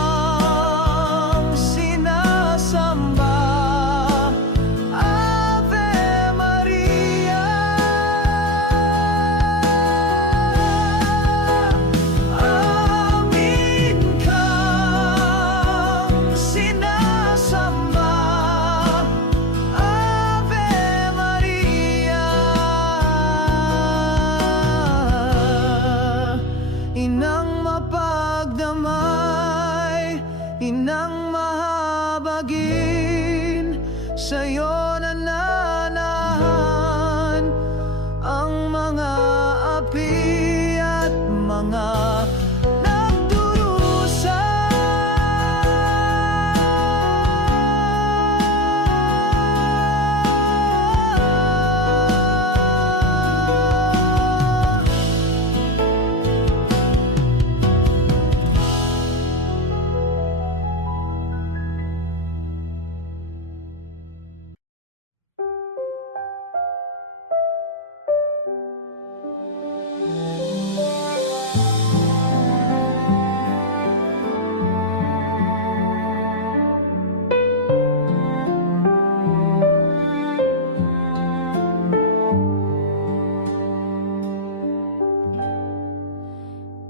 bahagin, sa'yo nananahan ang mga api at mga nagdurusa.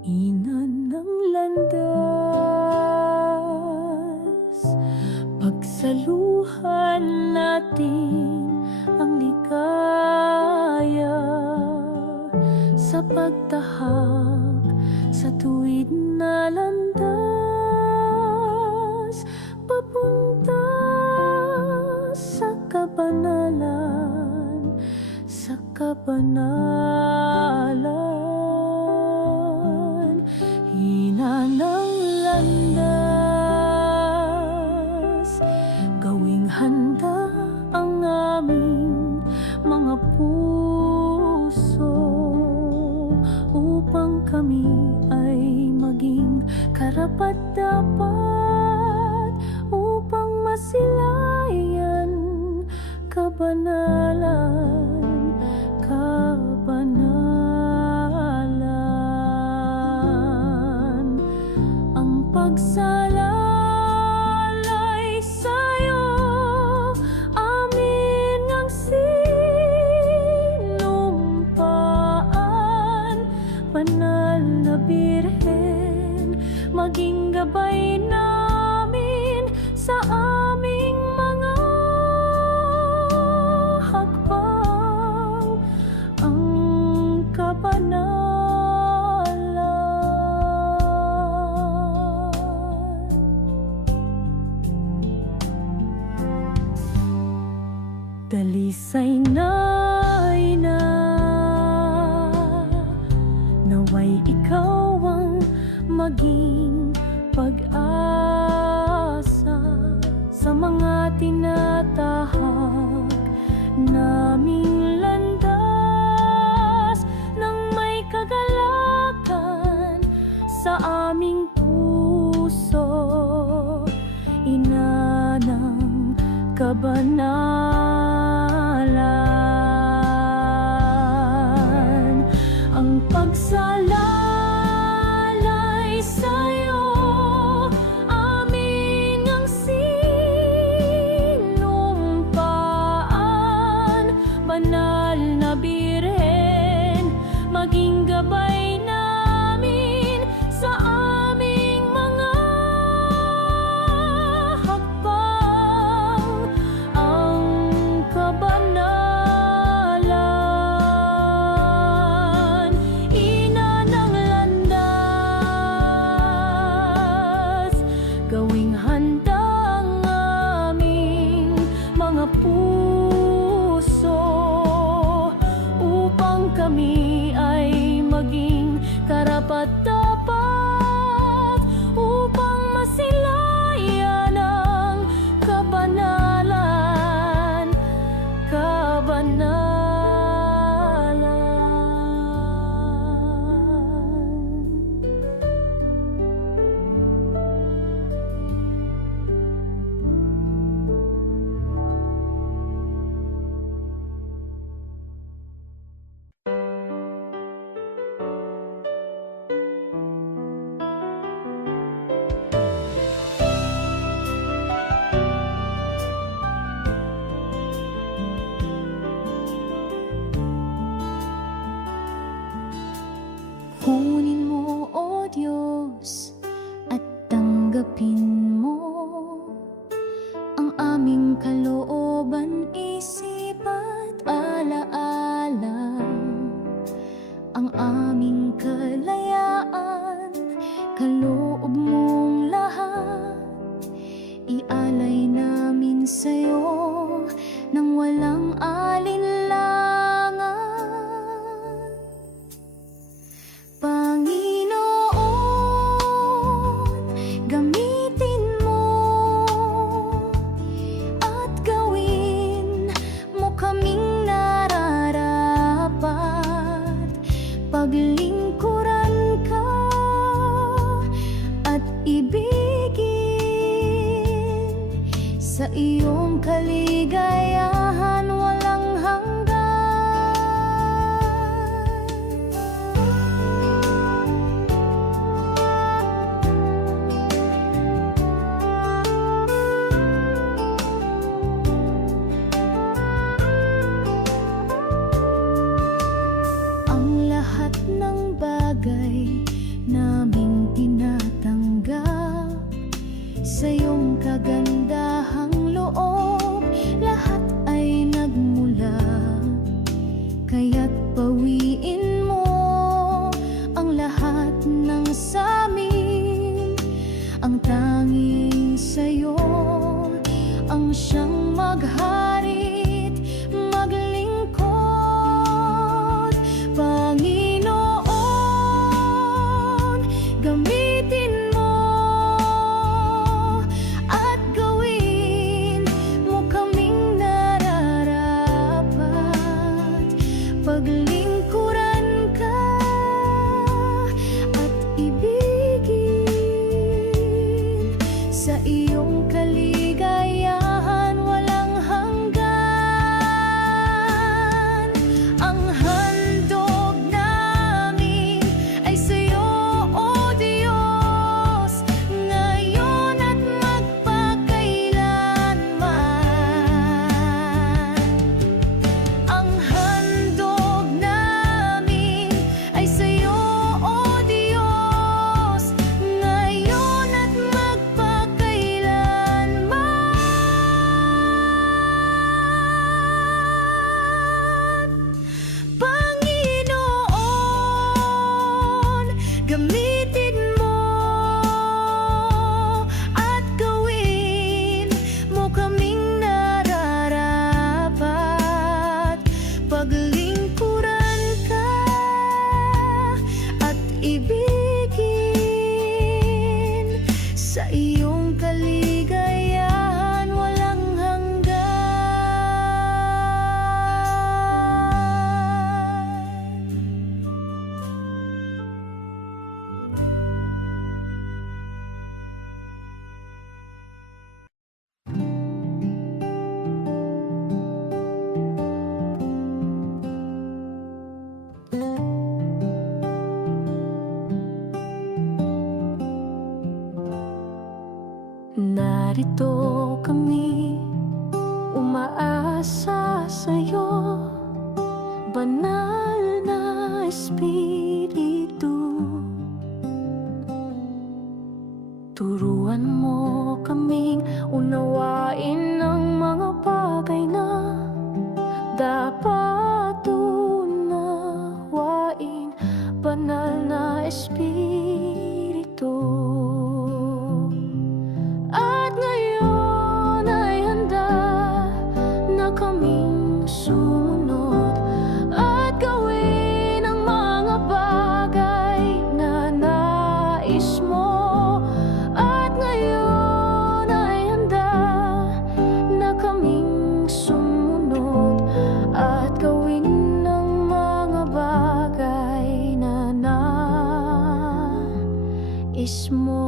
Ina ng landas, pagsaluhan natin ang ligaya sa pagtahak sa tuwid na landas papunta sa kabanalan, sa kabanalan. Hina ng landas, gawing handa ang aming mga puso upang kami ay maging karapat-dapat, upang masilayan kabanalan, kabanalan. Ang pagsalalay sa'yo, amin ang sinumpaan. Banal na Birhen, maging gabay namin sa aming mga hakbang, ang kabanalan. Dalisay na ina, naway ikaw ang maging pag-asa sa mga tinatahak naming landas, nang may kagalakan sa aming puso, ina ng kabanalan. Ang pagsalalay sa'yo, amin ang sinumpaan. Banal na Birhen, maging gabay namin sa aming mga hakbang, ang kabanalan. Ina ng landas, gawing handa ang aming mga puso upang kami ay maging karapat-dapat, upang masilayan ang kabanalan, kabanalan. Kunin mo, O Diyos, at tanggapin mo ang aming kalooban, isip at alaala, ang aming kalayaan, kaloob mong lahat iaalay namin sa'yo nang walang alinlangan. Panginoon, gamitin mo at gawin mo kaming nararapat. Paglingkuran ka at ibigin, sa iyong kaligayahan walang hanggan. Ang lahat ng bagay naming tinatanggap sa iyong kagandahang loob, lahat ay nagmula. Kaya't pawiin mo ang lahat ng samin. Ang tanging sa'yo ang siyang magharit, maglingkod. Panginoon, gamitin mo at gawin mo kaming nararapat. Paglingkuran ka at ibigin, sa iyong kaligayahan walang hanggan. Ang handog namin ay sa'yo, O Diyos, ngayon at magpakailanman. Ang handog namin ay sa'yo, O Diyos, ngayon at magpakailanman. Panginoon, gamitin mo at gawin mo kaming nararapat. Paglingkuran ka at ibigin, sa iyong kaligayahan walang hanggan. Narito kami, umaasa sa'yo, banal na Espiritu. Turuan mo kaming unawain ang mga bagay na dapat unawain, banal na Espiritu. At ngayon ay handa na kaming sumunod at gawin ang mga bagay na nais mo. At ngayon ay handa na kaming sumunod at gawin ang mga bagay na nais mo.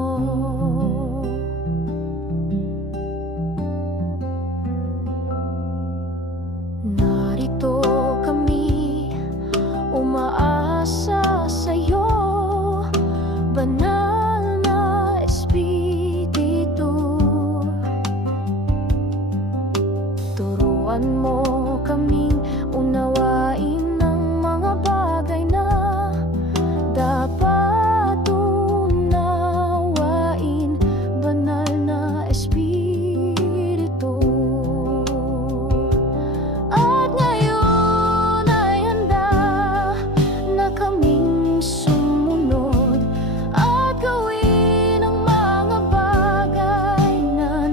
Narito kami, umaasa sa'yo, banal na Espiritu. Turuan mo kaming unawain ang mga bagay na dapat unawain, banal na Espiritu. At ngayon ay handa na kaming sumunod at gawin ang mga bagay na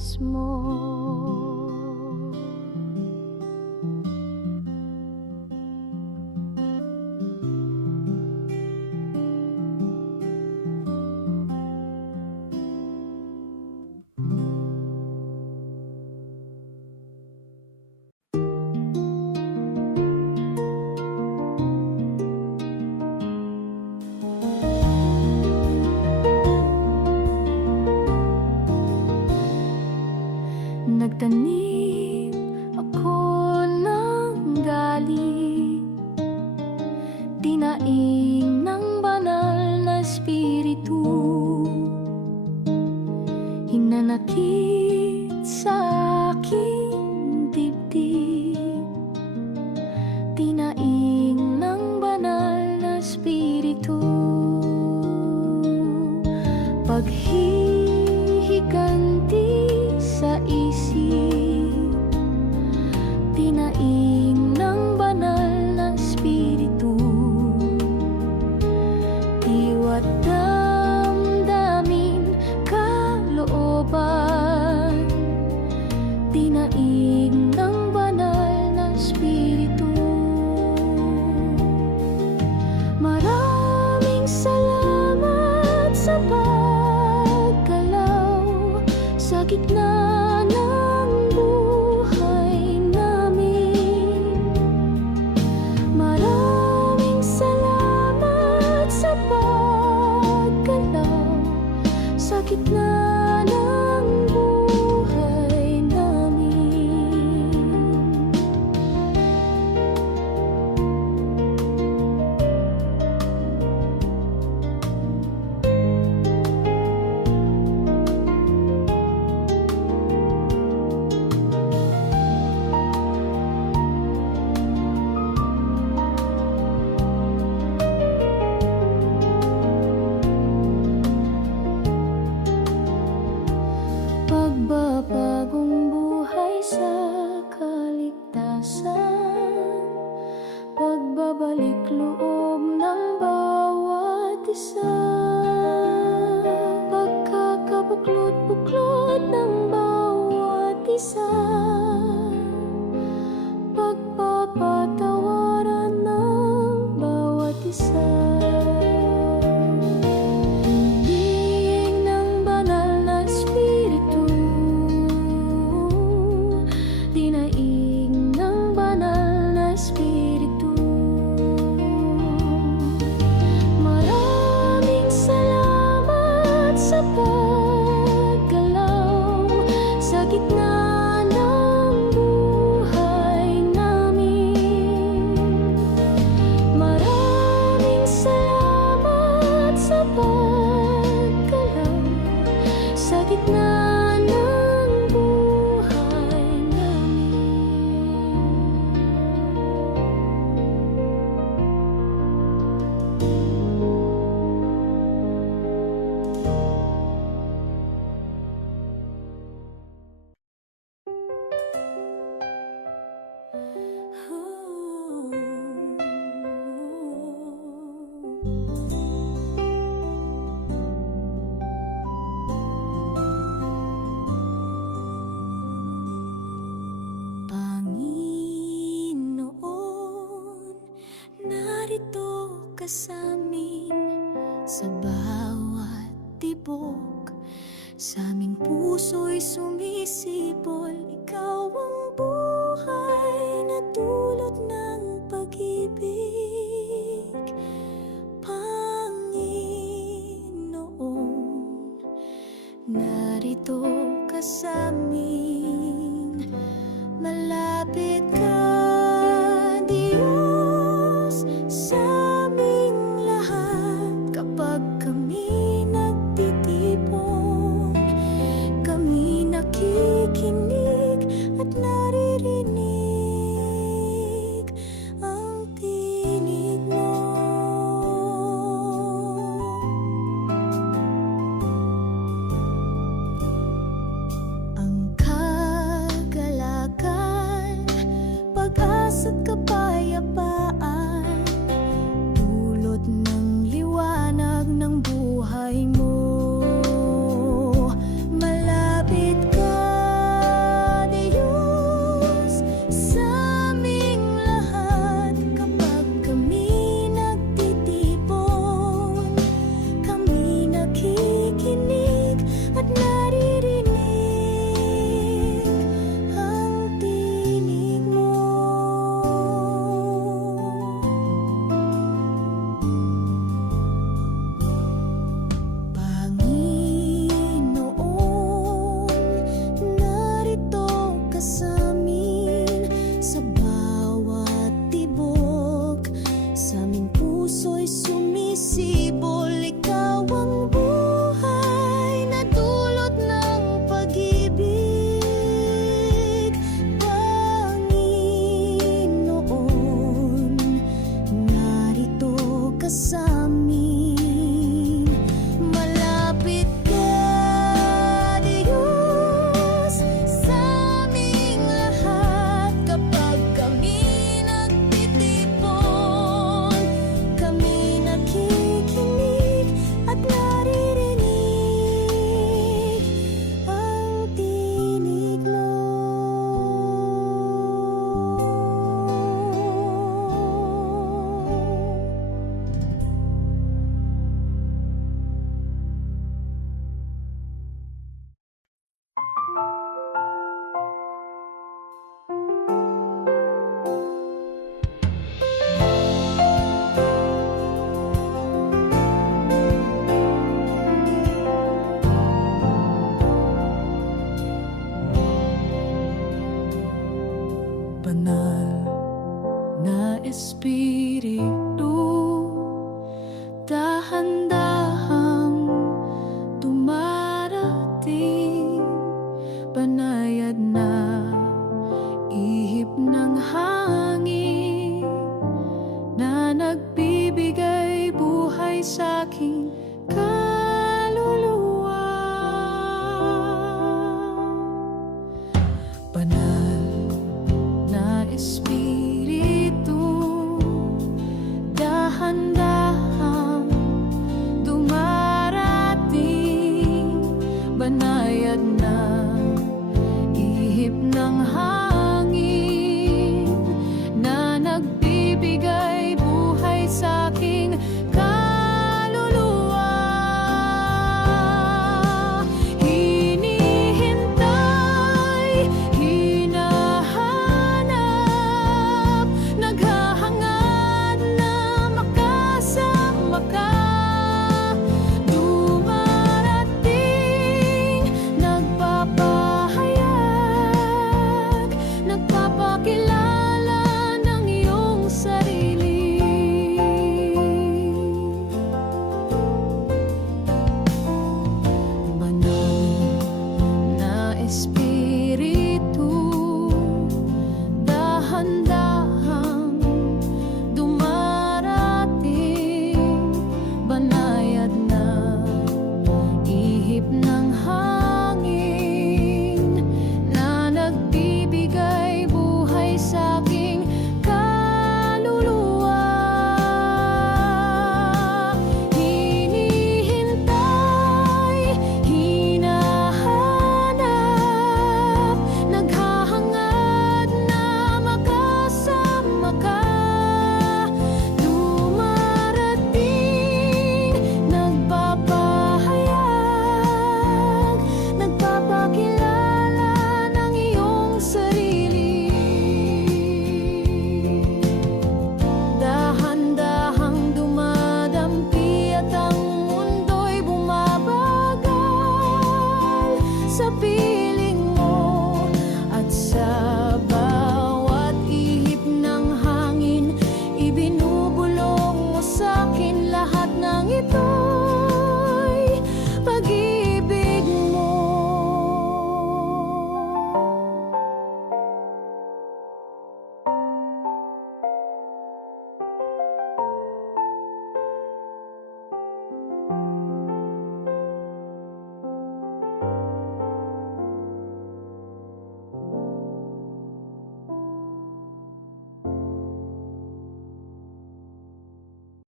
nais mo. Nagtanim ako ng galing, tinaing ng banal na espiritu, hinanakit sa aking dibdib, tinaing ng banal na espiritu. Paghihiganti sa isip, tinaing ng banal na espiritu, tiwa't damdamin kalooban, tinaing ng banal na espiritu. Maraming salamat sa paggalaw sa gitna ng buhay namin. Maraming salamat sa paggalaw sa gitna ng buhay namin. Pagbabagong buhay sa kaligtasan, pagbabalik loob ng bawat isa, pagkakabuklod-buklod ng bawat isa, pagpapatawaran ng bawat isa. Diing ng banal na espiritu, dinaing ng banal na espiritu. Maraming salamat sa paggalaw sa gitna ng buhay namin. Maraming salamat sa paggalaw sa gitna ng buhay namin. Panginoon, narito ka sa'min sa bawat tibok, sa aming puso'y sumisipol. Ikaw ang buhay na dulot ng pag-ibig. Panginoon, narito ka sa'min